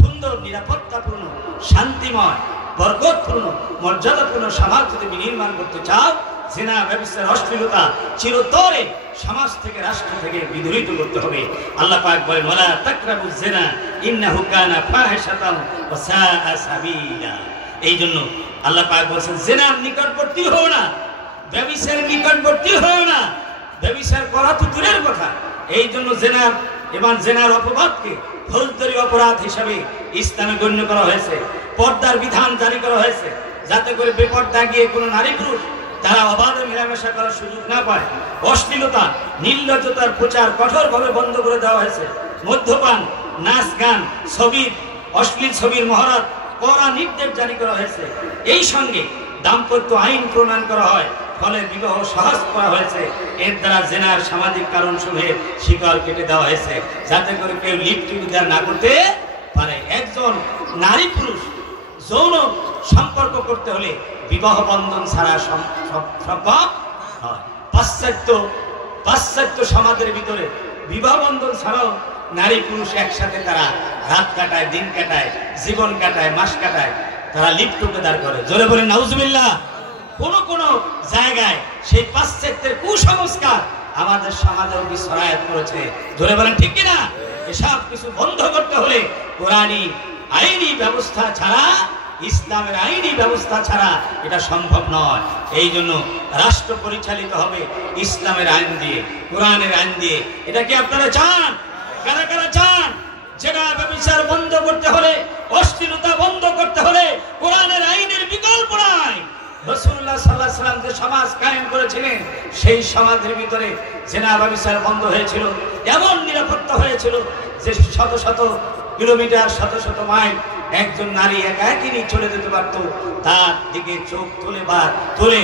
সুন্দর নিরাপত্তাপূর্ণ, শান্তিময়, বরকতপূর্ণ, মর্যাদাপূর্ণ সমাজ যদি নির্মাণ করতে চাও, জিনা, ব্যভিচার, অশ্লীলতা চিরতরে সমাজ থেকে, রাষ্ট্র থেকে বিদূরিত করতে হবে। আল্লাহ পাক বলেন ওয়ালা তাকরাবুজ জিনা ইন্নাহু কানা ফাহিশাতান ওয়া সাআ সাবিলা। এই জন্য আল্লাহ পাক বলেন জিনার নিকটবর্তী হও না, ব্যভিচারের নিকটবর্তী হও না। ব্যভিচার করা তো দূরের কথা, এই জন্য জিনার এবং জিনার অপবাদকে ফৌজদারি অপরাধ হিসাবে ইসলামে গণ্য করা হয়েছে। পর্দার বিধান জারি করা হয়েছে যাতে করে বেপর্দা গিয়ে কোনো নারী পুরুষ তারা অবাধে মেলামেশা করার সুযোগ না পায়। অশ্লীলতা, নির্লজ্জতার প্রচার কঠোরভাবে বন্ধ করে দেওয়া হয়েছে। মদ্যপান, নাচ গান, ছবির, অশ্লীল ছবির মহরত কড়া নির্দেশ জারি করা হয়েছে। এই সঙ্গে দাম্পত্য আইন প্রণয়ন করা হয়, ফলে বিবাহ সহজ করা হয়েছে। এর দ্বারা জেনার সামাজিক কারণ সমূহের শিকল কেটে দেওয়া হয়েছে যাতে করে কেউ লিপ্ত না করতে পারে। একজন নারী পুরুষ যৌন সম্পর্ক করতে হলে বিবাহ বন্ধন ছাড়া সম্ভব নয়। পাশ্চাত্য সমাজের ভিতরে বিবাহ বন্ধন ছাড়াও নারী পুরুষ একসাথে তারা রাত কাটায়, দিন কাটায়, জীবন কাটায়, মাস কাটায়, তারা লিপ্তকে দাঁড় করে। জোরে বলেন নাউজুবিল্লাহ। কোন কোন জায়গায় সেই পাশ্চাত্যের কুসংস্কার আমাদের সমাজে ছড়ায়াত করেছে। জোরে বলেন ঠিক কিনা? এসব কিছু বন্ধ করতে হলে কোরআনী আইনি ব্যবস্থা ছাড়া, ইসলামের আইনি ব্যবস্থা ছাড়া এটা সম্ভব নয়। এই জন্য রাষ্ট্র পরিচালিত হবে ইসলামের আইন দিয়ে, কোরআনের আইন দিয়ে। এটা কি আপনারা চান? কারা কারা চান? যেটা ব্যভিচার বন্ধ করতে হলে, অশ্লীলতা বন্ধ করতে হলে কোরআনের আইনের বিকল্প নাই। রাসূলুল্লাহ সাল্লাল্লাহু আলাইহি ওয়াসাল্লাম যে সমাজ কায়েম করেছিলেন, সেই সমাজের ভিতরে জিনা ব্যভিচার বন্ধ হয়েছিল, এমন নিরাপত্তা হয়েছিল যে শত শত কিলোমিটার, শত শত মাইল একজন নারী একা একই চলে যেতে পারত। তার দিকে চোখ তুলে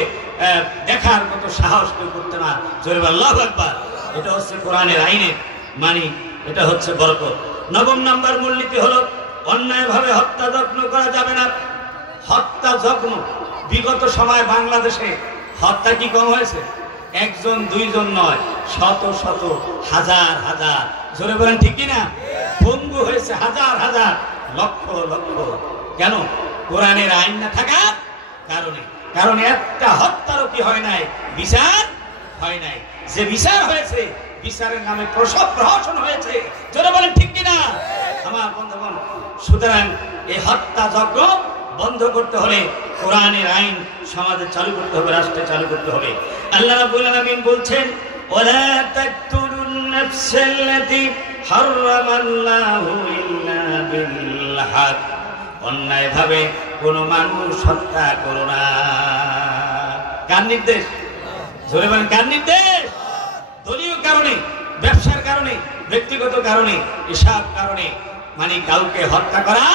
দেখার মতো সাহস কেউ করতে না। জোরে আল্লাহু আকবার। এটা হচ্ছে কোরআনের আইনের মানে, এটা হচ্ছে বরকত। নবম নাম্বার মূলনীতি হলো অন্যায়ভাবে হত্যা যত্ন করা যাবে না। হত্যা যত্ন, বিগত সময় বাংলাদেশে হত্যা কি কম হয়েছে? একজন দুইজন নয়, শত শত, হাজার হাজার, জোরে বলেন ঠিক কিনা? পঙ্গু হয়েছে হাজার হাজার, লক্ষ লক্ষ। কেন? কোরআনের আইন না থাকার কারণে। কারণ একটা হত্যারও কি হয় নাই, বিচার হয় নাই। যে বিচার হয়েছে, বিচারের নামে প্রসব প্রহসন হয়েছে। জোরে বলেন ঠিক কিনা? আমার বন্ধুগণ, সুতরাং এই হত্যা যজ্ঞ বন্ধ করতে হলে কোরআনের আইন সমাজে চালু করতে হবে, রাষ্ট্রে চালু করতে হবে। আল্লাহ রাব্বুল আলামিন বলছেন ওয়ালা তাকতুলুন নাফসাল্লাতী হারামাল্লাহু ইল্লা বিল হক। অন্যায়ভাবে কোন মানুষ হত্যা করো না। কার নির্দেশ? জোরে বলেন কার নির্দেশ? দলীয় কারণে, ব্যবসার কারণে, ব্যক্তিগত কারণে, এসব কারণে মানে কাউকে হত্যা করা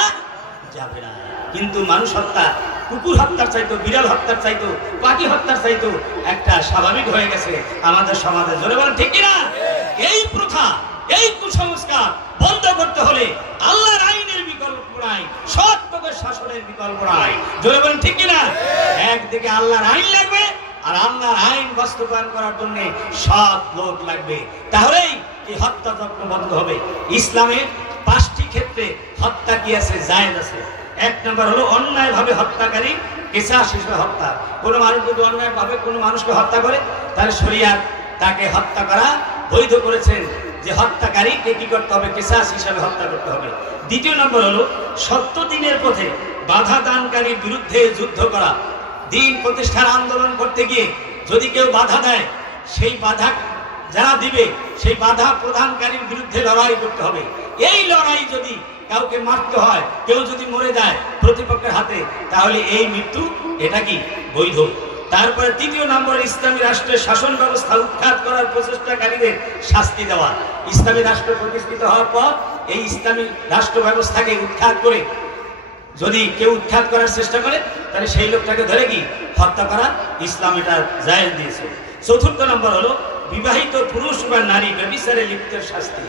যাবে না। কিন্তু মানুষ হত্যা, কুকুর হত্যার চাইতো, বিড়াল হত্যার চাইতো, পাখি হত্যার চাইতো একটা স্বাভাবিক হয়ে গেছে আমাদের সমাজে। জোরে বলেন ঠিক কিনা? এই প্রথা, এই কুসংস্কার বন্ধ করতে হলে আল্লাহর আইনের বিকল্প নাই, সৎ লোকের শাসনের বিকল্প নাই। জোরে বলেন ঠিক কিনা? একদিকে আল্লাহর আইন লাগবে, আর আল্লাহর আইন বাস্তবায়ন করার জন্য সৎ লোক লাগবে। তাহলেই এই হত্যা যজ্ঞ বন্ধ হবে। ইসলামের 5টি ক্ষেত্রে হত্যা কি আছে? জায়েজ আছে। এক নম্বর হলো অন্যায়ভাবে হত্যাকারী কিসাস হিসেবে হত্যা। কোনো মানুষ যদি অন্যায়ভাবে কোনো মানুষকে হত্যা করে তাহলে শরিয়াত তাকে হত্যা করা বৈধ করেছেন, যে হত্যাকারীকে কি করতে হবে? কিসাস হিসাবে হত্যা করতে হবে। দ্বিতীয় নম্বর হলো সত্য দিনের পথে বাধা দানকারীর বিরুদ্ধে যুদ্ধ করা। দিন প্রতিষ্ঠার আন্দোলন করতে গিয়ে যদি কেউ বাধা দেয়, সেই বাধা যারা দিবে সেই বাধা প্রদানকারীর বিরুদ্ধে লড়াই করতে হবে। এই লড়াই যদি কাউকে মারতে হয়, কেউ যদি মরে যায় প্রতিপক্ষের হাতে, তাহলে এই মৃত্যু এটা কি বৈধ। তারপরে তৃতীয় নম্বর ইসলামী রাষ্ট্রের শাসন ব্যবস্থা উৎখাত করার প্রচেষ্টাকারীদের শাস্তি দেওয়া। ইসলামী রাষ্ট্র প্রতিষ্ঠিত হওয়ার পর এই ইসলামী রাষ্ট্র ব্যবস্থাকে উৎখাত করে যদি কেউ উৎখাত করার চেষ্টা করে তাহলে সেই লোকটাকে ধরে কি হত্যা করা ইসলাম এটা জায়েজ দিয়েছে। চতুর্থ নম্বর হলো বিবাহিত পুরুষ বা নারী ব্যভিচারে লিপ্তের শাস্তি।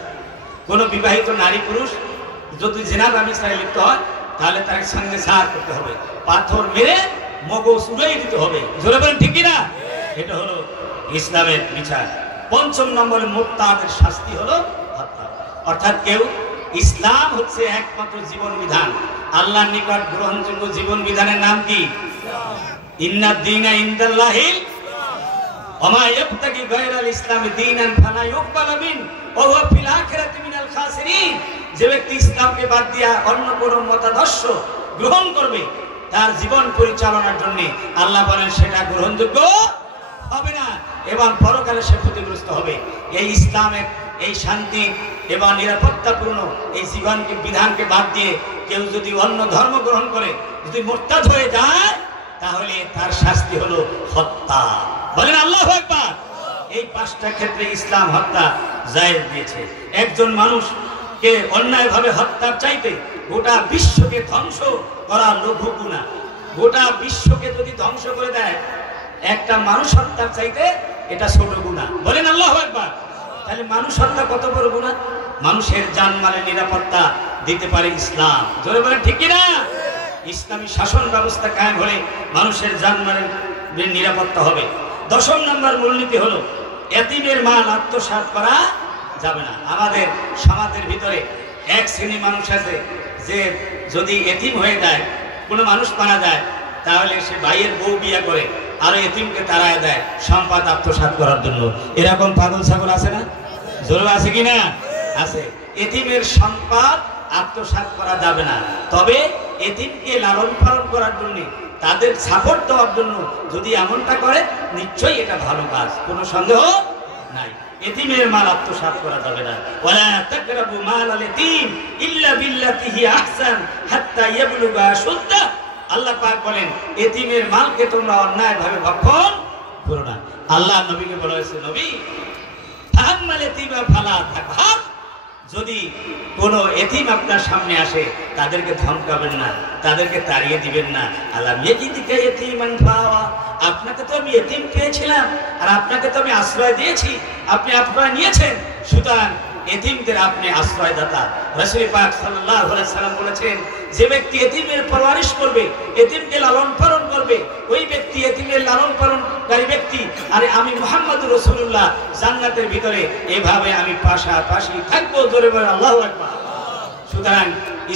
কোনো বিবাহিত নারী পুরুষ যদি জিনা ব্যভিচারে লিপ্ত হয় তাহলে তাকে সঙ্গে সার করতে হবে, পাথর মেরে মগজ উড়িয়ে দিতে হবে। জোরে বলেন ঠিক কিনা? এটা হলো ইসলামের বিচার। পঞ্চম নম্বরে মুরতাদের শাস্তি হলো হত্যা। অর্থাৎ কেউ, ইসলাম হচ্ছে একমাত্র জীবন বিধান, আল্লাহর নিকট গ্রহণযোগ্য জীবন বিধানের নাম কি? ইন্না দীনা ইনদাল্লাহিল ওয়া ইয়াবতাগি গায়রাল ইসলামি দীনান ফালা ইউকবালু মিন ওয়া হুয়া ফিল আখিরাতি মিনাল খাসিরিন। যে ব্যক্তি ইসলামকে বাদ দিয়া অন্য কোন মতাদর্শ গ্রহণ করবে তার জীবন পরিচালনার জন্য আল্লাহ বলেন সেটা গ্রহণযোগ্য হবে না এবং পরকালে সে ক্ষতিগ্রস্ত হবে। এই ইসলামের এই শান্তি এবং নিরাপত্তাপূর্ণ এই জীবনকে বিধানকে বাদ দিয়ে কেউ যদি অন্য ধর্ম গ্রহণ করে, যদি মুরতাদ হয়ে যায়, তাহলে তার শাস্তি হলো হত্যা। বলেন আল্লাহু আকবার। এই পাঁচটা ক্ষেত্রে ইসলাম হত্যা জায়েজ দিয়েছে। একজন মানুষকে অন্যায়ভাবে হত্যার চাইতে গোটা বিশ্বকে ধ্বংস করা লঘু গুনাহ। গোটা বিশ্বকে যদি ধ্বংস করে দেয় একটা মানুষ হত্যার চাইতে এটা ছোট গুনাহ। বলেন আল্লাহু আকবার। তাহলে মানুষ হত্যা কত বড় গুনাহ? মানুষের জানমালের নিরাপত্তা দিতে পারে ইসলাম। জোরে বলেন ঠিক কিনা? ইসলামী শাসন ব্যবস্থা কায়েম হলে মানুষের জানমালের নিরাপত্তা হবে। দশম নম্বর মূলনীতি হলো এতিমের মাল আত্মসাৎ করা যাবে না। আমাদের সমাজের ভিতরে এক শ্রেণী মানুষ আছে যে যদি এতিম হয়ে যায়, কোনো মানুষ মারা যায়, তাহলে সে ভাইয়ের বউ বিয়ে করে আর এতিমকে তাড়ায় দেয় সম্পদ আত্মসাৎ করার জন্য। এরকম পাগল ছাগল আছে না? জোরে আছে কিনা? আছে। এতিমের সম্পদ আত্মসাৎ করা যাবে না, তবে এতিমকে লালন পালন করার জন্য, তাদের সাপোর্ট দেওয়ার জন্য যদি এমনটা করে নিশ্চয়ই এটা ভালো কাজ, কোনো সন্দেহ নাই। এতিমের মাল আত্মসাৎ করা যাবে না। ওয়ালা তাকরাবু মালাল ইয়াতীম ইল্লা বিল্লাতি হি আহসান হাত্তা ইয়াবলুগা আশুদ্দাহ। আল্লাহ পাক বলেন এতিমের মালকে তোমরা অন্যায়ভাবে ভক্ষণ করো না। আল্লাহ নবীকে বলা হয়েছে, নবী ফাহাম্মাল ইয়াতীমা ফালা তাকহার। যদি কোনো এতিম আপনার সামনে আসে তাদেরকে ধমকাবেন না, তাদেরকে তাড়িয়ে দিবেন না। আল্লাহ ইয়াজিদিকা ইয়াতীমান ফাওয়া। আপনাকে তো আমি এতিম পেয়েছিলাম আর আপনাকে তো আমি আশ্রয় দিয়েছি, আপনি আশ্রয় নিয়েছেন, সুতরাং এতিমদের আপনি আশ্রয়দাতা। রাসূল পাক সাল্লাল্লাহু আলাইহি সাল্লাম বলেছেন, যে ব্যক্তি এতিমের পরওয়ারিশ করবে, এতিমকে লালন পালন করবে, ওই ব্যক্তি এতিমের লালন পালনকারী ব্যক্তি আর আমি মুহাম্মদুর রাসূলুল্লাহ জান্নাতের ভিতরে এভাবে আমি পাশাপাশি থাকবো। জোরে বলেন আল্লাহু আকবার। সুতরাং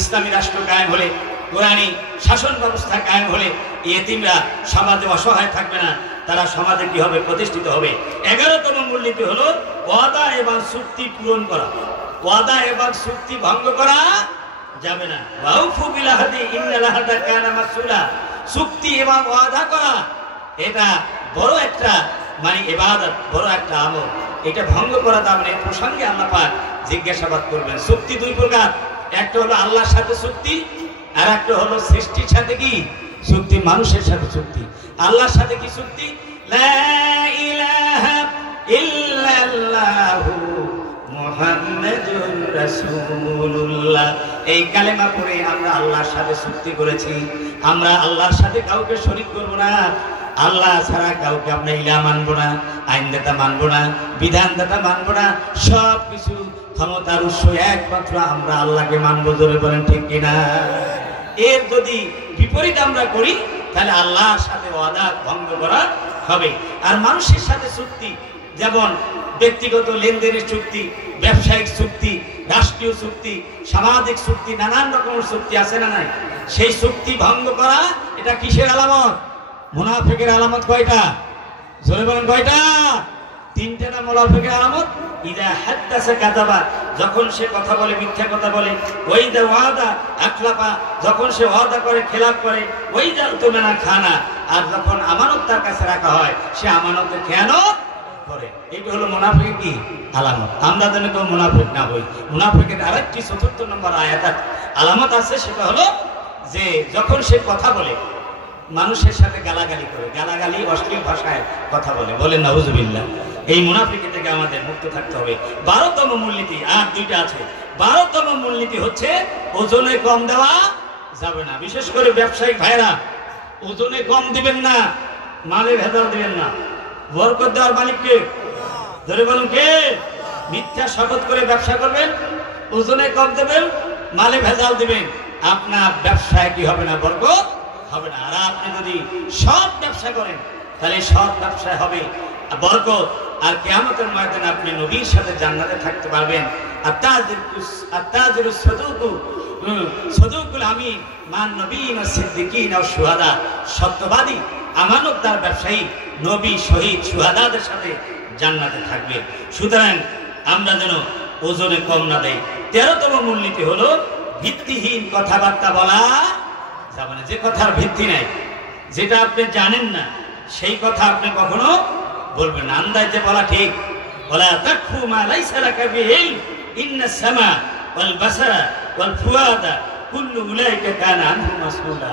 ইসলামী রাষ্ট্র কায়েম হলে, কোরআনী শাসন ব্যবস্থা কায়েম হলে এতিমরা সমাজে অসহায় থাকবে না, তারা সমাজে কি হবে? প্রতিষ্ঠিত হবে। 11তম মূলনীতি হলো ওয়াদা এবং চুক্তি পূরণ করা। ওয়াদা এবং চুক্তি ভঙ্গ করা যাবে না। ওয়াউফু বিল আহদি ইন্নাল আহদা কানা মাসউলা। চুক্তি এবং ওয়াদা করা এটা বড় একটা ইবাদত, বড় একটা আমল। এটা ভঙ্গ করা যাবে না। এই প্রসঙ্গে আল্লাহ পাক জিজ্ঞাসাবাদ করবেন। চুক্তি দুই প্রকার, একটা হলো আল্লাহর সাথে চুক্তি আর একটা হলো সৃষ্টির সাথে কি চুক্তি, মানুষের সাথে চুক্তি। আল্লাহর সাথে কি চুক্তি? লা ইলাহা ইল্লাল্লাহু মুহাম্মাদুর রাসূলুল্লাহ। এই কালেমা পড়ে আমরা আল্লাহর সাথে চুক্তি করেছি, আমরা আল্লাহর সাথে কাউকে শরীক করব না, আল্লাহ ছাড়া কাউকে আমরা ইলাহ মানব না, আইনদাতা মানব না, বিধানদাতা মানব না, সব কিছু ক্ষমতার উৎস একমাত্র আমরা আল্লাহকে মানব। জোরে বলেন ঠিক কিনা? এর যদি বিপরীত আমরা করি তাহলে আল্লাহর সাথে ওয়াদা ভঙ্গ করা হবে। আর মানুষের সাথে চুক্তি, যেমন ব্যক্তিগত লেনদেনের চুক্তি, ব্যবসায়িক চুক্তি, রাষ্ট্রীয় চুক্তি, সামাজিক চুক্তি, নানান রকমের চুক্তি আছে না নাই? সেই চুক্তি ভঙ্গ করা এটা কিসের আলামত? মুনাফিকের আলামত কয়টা? জোরে বলেন কয়টা? তিনটা না মুনাফিকের আলামত। ইদা হাদ্দাসা কাযাবা, যখন সে কথা বলে মিথ্যা কথা বলে। ওয়াইদা ওয়াদা আখলাফা, যখন সে ওয়াদা করে খেলাফ করে। ওয়াইদা তুমিনা খানা, আর যখন আমানত তার কাছে রাখা হয় সে আমানতের খেয়ানত করে। এইটা হলো মুনাফিকের কি আলামত। আমরা যেন কেউ মুনাফিক না হই। মুনাফিকের আরেকটি ৪র্থ নম্বর আয়াত আলামত আছে, সেটা হলো যে যখন সে কথা বলে মানুষের সাথে গালাগালি করে, গালাগালি অশ্লীল ভাষায় কথা বলে। বলেন নাউজুবিল্লাহ। এই মুনাফিকি থেকে আমাদের মুক্ত থাকতে হবে। 12তম মূলনীতি, আর দুইটা আছে। 12তম মূলনীতি হচ্ছে ওজনে কম দেওয়া যাবে না। বিশেষ করে ব্যবসায়িক ভাইরা, ওজনে কম দিবেন না, মালে ভেজাল দিবেন না। বরকত দেওয়ার মালিককে ধরে বলুন কে? মিথ্যা শপথ করে ব্যবসা করবেন, ওজনে কম দেবেন, মালে ভেজাল দিবেন, আপনার ব্যবসায় কি হবে না? বরকত হবে না। আর আপনি যদি সৎ ব্যবসা করেন তাহলে সৎ ব্যবসায় হবে বরকত, আর কিয়ামতের ময়দানে আপনি নবীর সাথে জান্নাতে থাকতে পারবেন। আত্তাজিরুস সাদুকুল আমিন মান নবীন ও সিদ্দিকিন ও শুহাদা, সত্যবাদী আমানতদার ব্যবসায়ী নবী, শহীদ, শুহাদাদের সাথে জান্নাতে থাকবে। সুতরাং আমরা যেন ওজনে কম না দেই। 13তম মূলনীতি হলো ভিত্তিহীন কথাবার্তা বলা যাবে না। যে কথার ভিত্তি নাই, যেটা আপনি জানেন না, সেই কথা আপনি কখনো বলবেন না। আন্দাজে বলা ঠিক। ওয়ালা তাকফু মা লাইসা লাকা বিহি ইন্নাস সামা ওয়াল বাসারা ওয়াল ফুয়াদা কুল্লু উলাইকা কানা আনহু মাসউলা।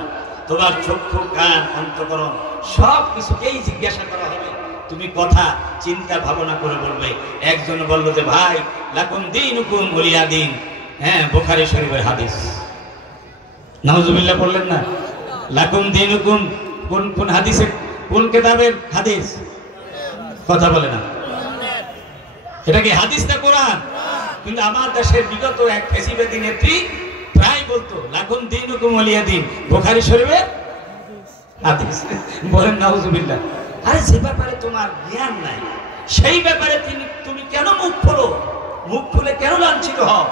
তোমার চক্ষু, কান, অন্তঃকরণ সব কিছুকেই জিজ্ঞাসা করা হবে। তুমি কথা চিন্তা ভাবনা করে বলবে। একজন বলল যে ভাই লাকুম দীনুকুম ওলিয়া দিন, হ্যাঁ বুখারী শরীফের হাদিস। নাউজুবিল্লাহ বললেন না? লাকুম দীনুকুম কোন হাদিসে, কোন কিতাবের হাদিস? কথা বলে না। এটা কি হাদিস না কোরআন? কিন্তু আমার দেশের বিগত এক ফেসিবাদী নেত্রী প্রায় বলতো লাকুম দীনুকুম ওলিয়া দিন, বুখারী শরীফের হাদিস। বলেন নাউজুবিল্লাহ। আরে যে ব্যাপারে তোমার জ্ঞান নাই, সেই ব্যাপারে তুমি কেন মুখ খোলো? মুখ খুলে কেন লাঞ্ছিত হও?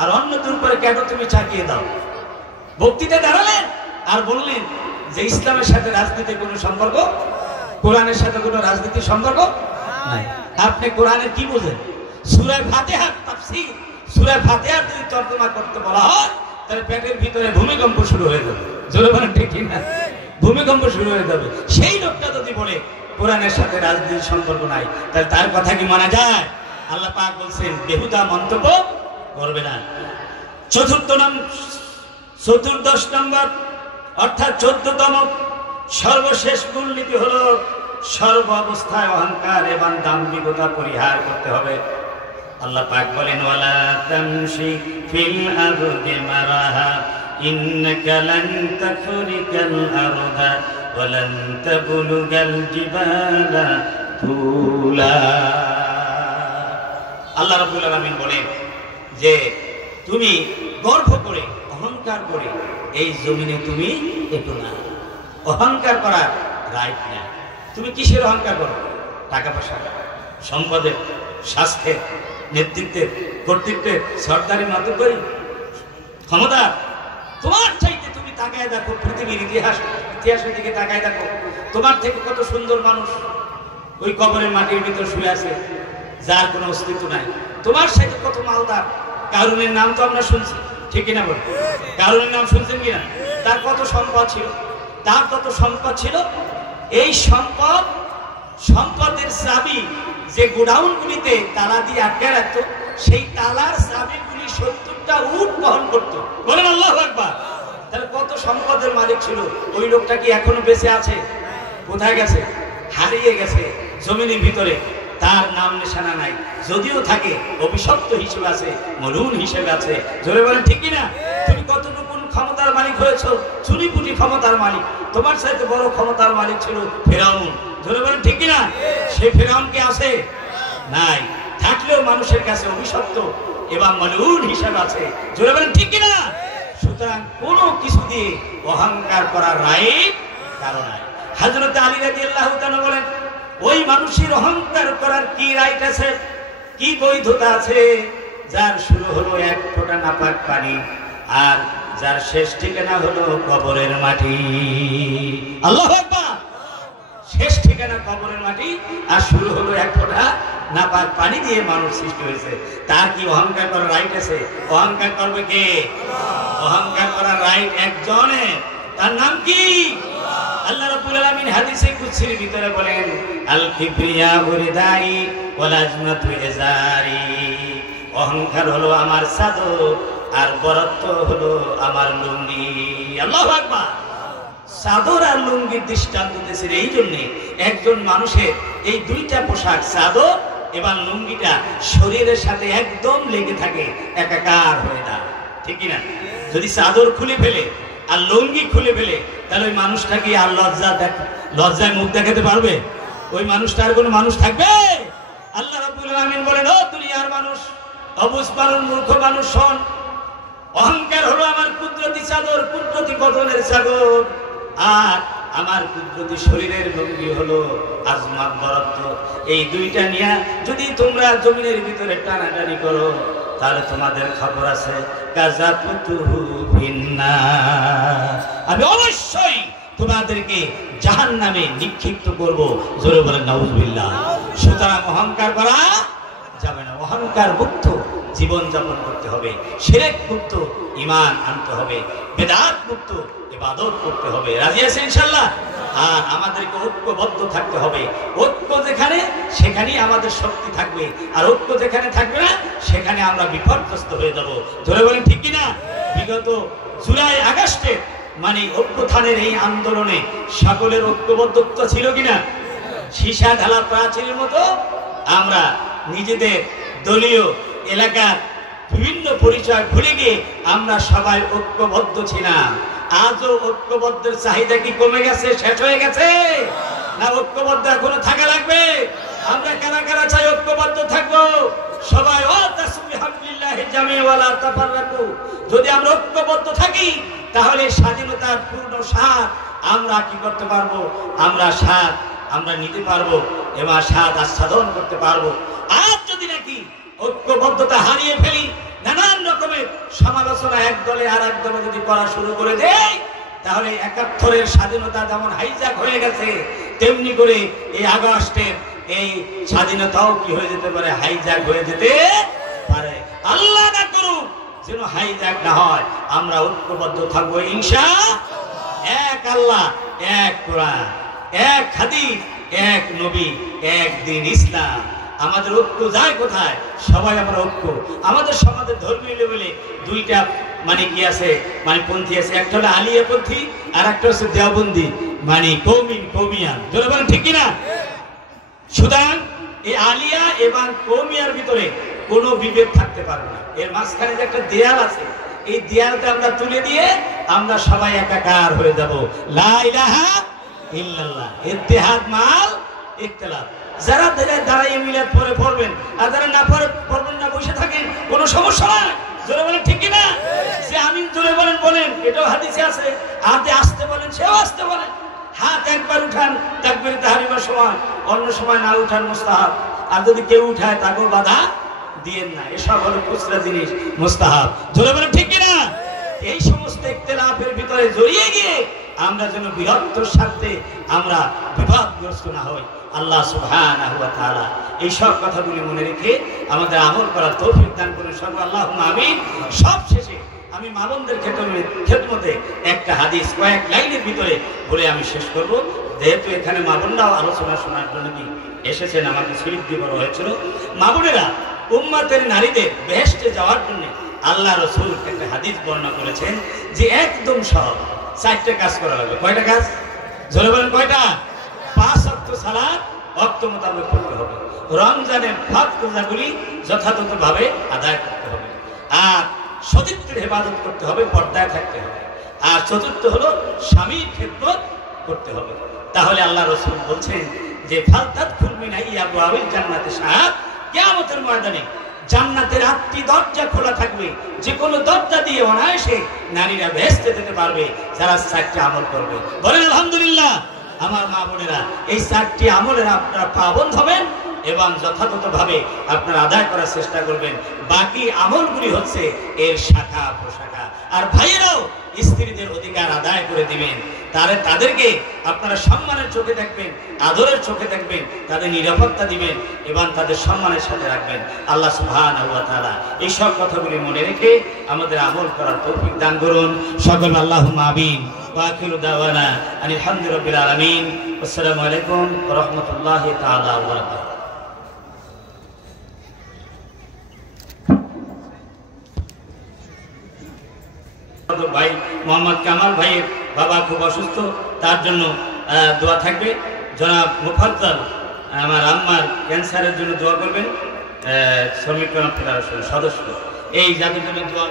আর অন্যদের উপরে কেন তুমি চাকিয়ে দাও? বক্তৃতা দাঁড়ালেন আর বললেন যে ইসলামের সাথে রাজনীতির কোনো সম্পর্ক, কোরআনের সাথে কোনো রাজনীতির সম্পর্ক নাই। আপনি কোরআনের কি বোঝেন? সূরা ফাতিহার তাফসীর, সূরা ফাতিহার যদি তর্জমা করতে বলা হয় তাহলে পেটের ভিতরে ভূমিকম্প শুরু হয়ে যাবে। জোরে বলেন ঠিক না? ভূমিকম্প শুরু হয়ে যাবে। সেই লোকটা যদি বলে কোরআনের সাথে রাজনীতির সম্পর্ক নাই, তাহলে তার কথা কি মানা যায়? আল্লাহ পাক বলছেন বেহুদা মন্তব্য করবে না। 14 নম্বর অর্থাৎ 14তম সর্বশেষ মূলনীতি হলো সর্ব অবস্থায় অহংকার এবং দাম্ভিকতা পরিহার করতে হবে। আল্লাহ পাক বলেন ওয়ালা তামশি ফিল আরদি মারাহা ইন্নাকা লান তাখরিকাল আরদা ওয়া লান তাবলুগাল জিবালা তুলা। আল্লাহ রাব্বুল আলামিন বলেন যে তুমি গর্ব করে, অহংকার করে এই জমিনে তুমি একটু না। অহংকার করার রাইট না। তুমি কিসের অহংকার করো? টাকা পয়সা, সম্পদের, স্বাস্থ্যের, নেতৃত্বের, কর্তৃত্বের, সরকারি মাতব্বরি, ক্ষমতা। তোমার চাইতে তুমি তাকায় দেখো পৃথিবীর ইতিহাসের দিকে তাকায় দেখো। তোমার থেকে কত সুন্দর মানুষ ওই কবরের মাটির ভিতর শুয়ে আছে, যার কোনো অস্তিত্ব নাই। তোমার সাথে কত মালদার। কারুনের নাম তো আমরা শুনছি, ঠিক কিনা বল? কারুনের নাম শুনছেন কিনা? তার কত সম্পদ ছিল, তার কত সম্পদ ছিল। এই সম্পদের চাবি যে গোডাউনগুলিতে তালা দিয়ে আটকে রাখতো, সেই তালার চাবিগুলি 70টা উট বহন করতো। বলেন আল্লাহু আকবার। তাহলে কত সম্পদের মালিক ছিল। ওই লোকটা কি এখনো বেঁচে আছে? কোথায় গেছে? হারিয়ে গেছে জমিনের ভিতরে। তার নাম নিশানা নাই। যদিও থাকে অভিশপ্ত হিসেবে আছে, মরুন হিসেবে আছে। জোরে বলেন ঠিক কিনা? তুমি কতটুকু ক্ষমতার মালিক হয়েছো? চুরিপুটি ক্ষমতার মালিক। তোমার সাথে বড় ক্ষমতার মালিক ছিল ফেরাউন। জোরে বলেন ঠিক কিনা? সে ফেরাউন কি আছে? নাই। থাকলেও মানুষের কাছে অভিশপ্ত এবং মলউন হিসেবে আছে। জোরে বলেন ঠিক কিনা? সুতরাং কোনো কিছু দিয়ে অহংকার করার রাইট কারণ নাই। হযরত আলী রাদিয়াল্লাহু তাআলা বলেন ওই মানুষের অহংকার করার কি রাইট আছে, কি বৈধতা আছে, যার শুরু হলো এক ফোঁটা নাপাক পানি আর যার শেষ ঠিকানা হলো কবরের মাটি। আল্লাহু আকবার। শেষ ঠিকানা কবরের মাটি, আর শুরু হলো এক ফোঁটা নাপাক পানি দিয়ে মানুষ সৃষ্টি হয়েছে। তার কি অহংকার করার রাইট আছে? অহংকার করবে কে? অহংকার করার রাইট একজনের, তার নাম কি? আল্লাহ রাব্বুল আলামিন হাদিসে কুদসির ভিতরে বলেন, আল কিবরিয়া রিদাই ওয়াল আজমাতু ইজারি। অহংকার হলো আমার চাদর, আর বরত্ব হলো আমার লুঙ্গি। আল্লাহু আকবার। চাদর আর লুঙ্গির দৃষ্টান্ত দিয়েছেন এই জন্যে, একজন মানুষের এই দুইটা পোশাক, চাদর এবং লুঙ্গিটা শরীরের সাথে একদম লেগে থাকে, একাকার হয়ে যায়, ঠিক না? যদি চাদর খুলে ফেলে আর লুঙ্গি খুলে ফেলে, তাহলে ওই মানুষটা কি আর লজ্জায় মুখ দেখাতে পারবে? ওই মানুষটার কোনো মানুষ থাকবে? আল্লাহ রাব্বুল আলামিন বলেন, ও দুনিয়ার মানুষ, অবুঝ মানুষ, মূর্খ মানুষ, শোন, অহংকার হলো আমার কুদরতি চাদর, কুদরতি বদনের চাদর, আর আমার কুদরতি শরীরের লুঙ্গি হলো আজমাত বরত্ব। এই দুইটা নিয়ে যদি তোমরা জমিনের ভিতরে টানাটানি করো, তাহলে তোমাদের খবর আছে, আমি অবশ্যই তোমাদেরকে জাহান্নামে নিক্ষিপ্ত করব। জোরে বলেন নাউজুবিল্লাহ। সুতরাং অহংকার করা যাবে না। অহংকার মুক্ত জীবন যাপন করতে হবে, শিরক মুক্ত ঈমান আনতে হবে, বিদআত মুক্ত ইবাদত করতে হবে। রাজি আছেন ইনশাআল্লাহ? আর আমাদেরকে ঐক্যবদ্ধ থাকতে হবে। ঐক্য যেখানে, সেখানেই আমাদের শক্তি থাকবে, আর ঐক্য যেখানে থাকবে না, সেখানে আমরা বিপর্যস্ত হয়ে যাব। ধরে বলেন ঠিক কিনা? বিগত জুলাই আগস্টে মানে ঐক্যথানের এই আন্দোলনে সকলের ঐক্যবদ্ধত্ব ছিল কিনা? সীসা ঢালা প্রাচীরের মতো আমরা নিজেদের দলীয় এলাকার বিভিন্ন পরিচয় ভুলে গিয়ে আমরা সবাই ঐক্যবদ্ধ ছিলাম। আজও ঐক্যবদ্ধের চাহিদা কি কমে গেছে, শেষ হয়ে গেছে? না ঐক্যবদ্ধ এখনো থাকা লাগবে? আমরা কারা কারা চাই ঐক্যবদ্ধ থাকবো? সবাই যদি আমরা ঐক্যবদ্ধ থাকি, তাহলে স্বাধীনতার পূর্ণ স্বাদ আমরা কি করতে পারবো? আমরা নিতে পারবো এবং স্বাদ আস্বাদন করতে পারবো। আর যদি নাকি ঐক্যবদ্ধতা হারিয়ে ফেলি, নানান রকমের সমালোচনা এক দলে আর এক দলে যদি করা শুরু করে দেয়, তাহলে ৭১-এর স্বাধীনতা যেমন হাইজ্যাক হয়ে গেছে, তেমনি করে এই আগস্টের এই স্বাধীনতাও কি হয়ে যেতে পারে? হাইজ্যাক হয়ে যেতে পারে। আল্লাহ না করুক যেন হাইজ্যাক না হয়। আমরা ঐক্যবদ্ধ থাকবো ইনশাআল্লাহ। এক আল্লাহ, এক কোরআন, এক হাদিস, এক নবী, এক দিন ইসলাম। আমাদের ঐক্য যায় কোথায়? সবাই আমরা ঐক্য। আমাদের সমাজের ধর্মীয় লেভেলে দুইটা মানে কি আছে, মানে পন্থী আছে। একটা হলো আলিয়া পন্থী, আর একটা হচ্ছে দেওবন্দি, মানে কৌমিয়ান। ধরে বলেন ঠিক কিনা? সুতরাং এই আলিয়া এবং কৌমিয়ার ভিতরে কোনো বিভেদ থাকতে পারবে না। এর মাঝখানে যে একটা দেয়াল আছে, এই দেয়ালটা আমরা তুলে দিয়ে আমরা সবাই একাকার হয়ে যাব। লা ইলাহা ইল্লাল্লাহ, ইত্তেহাদ মাল ইখতিলাফ। যারা দাঁড়াইয়ে মিলাদ পরে পড়বেন, আর যারা না পড়বেন না, বসে থাকেন, কোনো সমস্যা নাই। জোরে বলেন ঠিক কিনা? যে আমিন জোরে বলেন, এটাও হাদিসে আছে। হাতে আসতে বলেন, সেও আসতে বলেন। হাত একবার উঠান তাকবীর তাহরিমার সময়, অন্য সময় না উঠান মুস্তাহাব। আর যদি কেউ উঠায় তাকেও বাধা দিয়েন না। এসব হলো খুচরা জিনিস, মুস্তাহাব। জোরে বলেন ঠিক কিনা? এই সমস্ত ইখতিলাফের ভিতরে জড়িয়ে গিয়ে আমরা যেন বৃহত্তর স্বার্থে আমরা বিবাদগ্রস্ত না হই। আল্লাহ সুবহানাহু ওয়া তাআলা এই সব কথাগুলি মনে রেখে আমাদের আমল করার তৌফিক দান করুন। সব আল্লাহুম্মা আমিন। সব শেষে আমি মামুনদের খেদমতে একটা হাদিস কয়েক লাইনের ভিতরে বলে আমি শেষ করব। যেহেতু এখানে মামুনরাও আলোচনা শোনার জন্য কি এসেছেন, আমাকে স্লিপ দিয়ে বলা হয়েছিল। মামুনেরা, উম্মতের নারীদের বেহেশতে যাওয়ার জন্য আল্লাহ রাসূল একটা হাদিস বর্ণনা করেছেন যে একদম সহজ 4টা কাজ করা লাগবে। কয়টা কাজ? জোরে বলেন কয়টা? 5 ওয়াক্ত সালাত ওয়াক্ত মোতাবেক পড়তে হবে। রমজানের ফরজ রোজাগুলি যথাযথভাবে আদায় করতে হবে। আর সতীত্বের ইবাদত করতে হবে, পর্দায় থাকতে হবে। আর চতুর্থ হলো স্বামীর খেদমত করতে হবে। তাহলে আল্লাহ রাসূল বলছেন যে ফালতাদখুল মিন আবওয়াবিল জান্নাতি শাহাদ, কিয়ামতের ময়দানে জান্নাতের 8টি দরজা খোলা থাকবে। যে কোনো দরজা দিয়ে অনায়াসে নারীরা বেহেশতে যেতে পারবে যারা 4টি আমল করবে। বলেন আলহামদুলিল্লাহ। আমার মা বোনেরা, এই 4টি আমলের আপনারা পাবন্দ হবেন এবং যথাযথভাবে আপনারা আদায় করার চেষ্টা করবেন। বাকি আমলগুলি হচ্ছে এর শাখা প্রশাখা। আর ভাইয়েরাও স্ত্রীদের অধিকার আদায় করে দিবেন। তাদেরকে আপনারা সম্মানের চোখে দেখবেন, আদরের চোখে দেখবেন, তাদের নিরাপত্তা দিবেন এবং তাদের সম্মানের সাথে রাখবেন। আল্লাহ সুবহানাহু ওয়া তাআলা এই সব কথাগুলি মনে রেখে আমাদের আমল করার তৌফিক দান করুন। সকল আল্লাহুম্মা আমিন। ওয়া আখিরু দাওয়ানা আনিল হামদুলিল্লাহি আলামিন। আসসালামু আলাইকুম ওয়া রাহমাতুল্লাহি তাআলা ওয়া বারাকাতুহু। ভাই মোহাম্মদ কামাল ভাইয়ের বাবা খুব অসুস্থ, তার জন্য দোয়া থাকবে। জনাব মুফাদ্দাল আমার আম্মার ক্যান্সারের জন্য দোয়া করবেন। শ্রমিক ফেডারেশনের সদস্য, এই যাদের জন্য দোয়া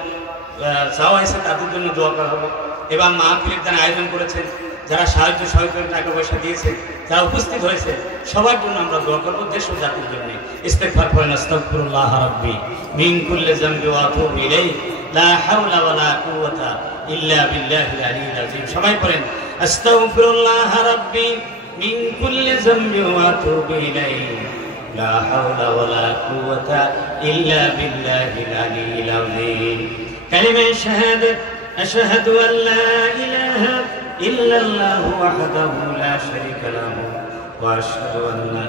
চাওয়া হয়েছে তাদের জন্য দোয়া করা হবে। এবং মাহফিলের যারা আয়োজন করেছেন, যারা সাহায্য সহযোগিতা টাকা পয়সা দিয়েছে, যারা উপস্থিত হয়েছে, সবার জন্য আমরা দোয়া করবো, দেশ ও জাতির জন্য। ইস্তেগফার করেন। আস্তাগফিরুল্লাহ রাব্বি মিন কুল্লি যামবি ওয়া আতুবু ইলাইহি লা হাওলা ওয়া লা কুওয়াতা ইল্লা বিল্লাহিল আলিয়্যিল আযীম। সবাই পড়েন আস্তাগফিরুল্লাহ রাব্বি মিন কুল্লি যামবি ওয়া আতুবু ইলাইহি লা হাওলা ওয়া লা কুওয়াতা ইল্লা বিল্লাহিল আলিয়্যিল আযীম। কালিমা শাহাদাত আশহাদু আল লা ইলাহা ইল্লাল্লাহু ওয়াহদাহু লা শারীকা লাহু ওয়া আশহাদু আন্না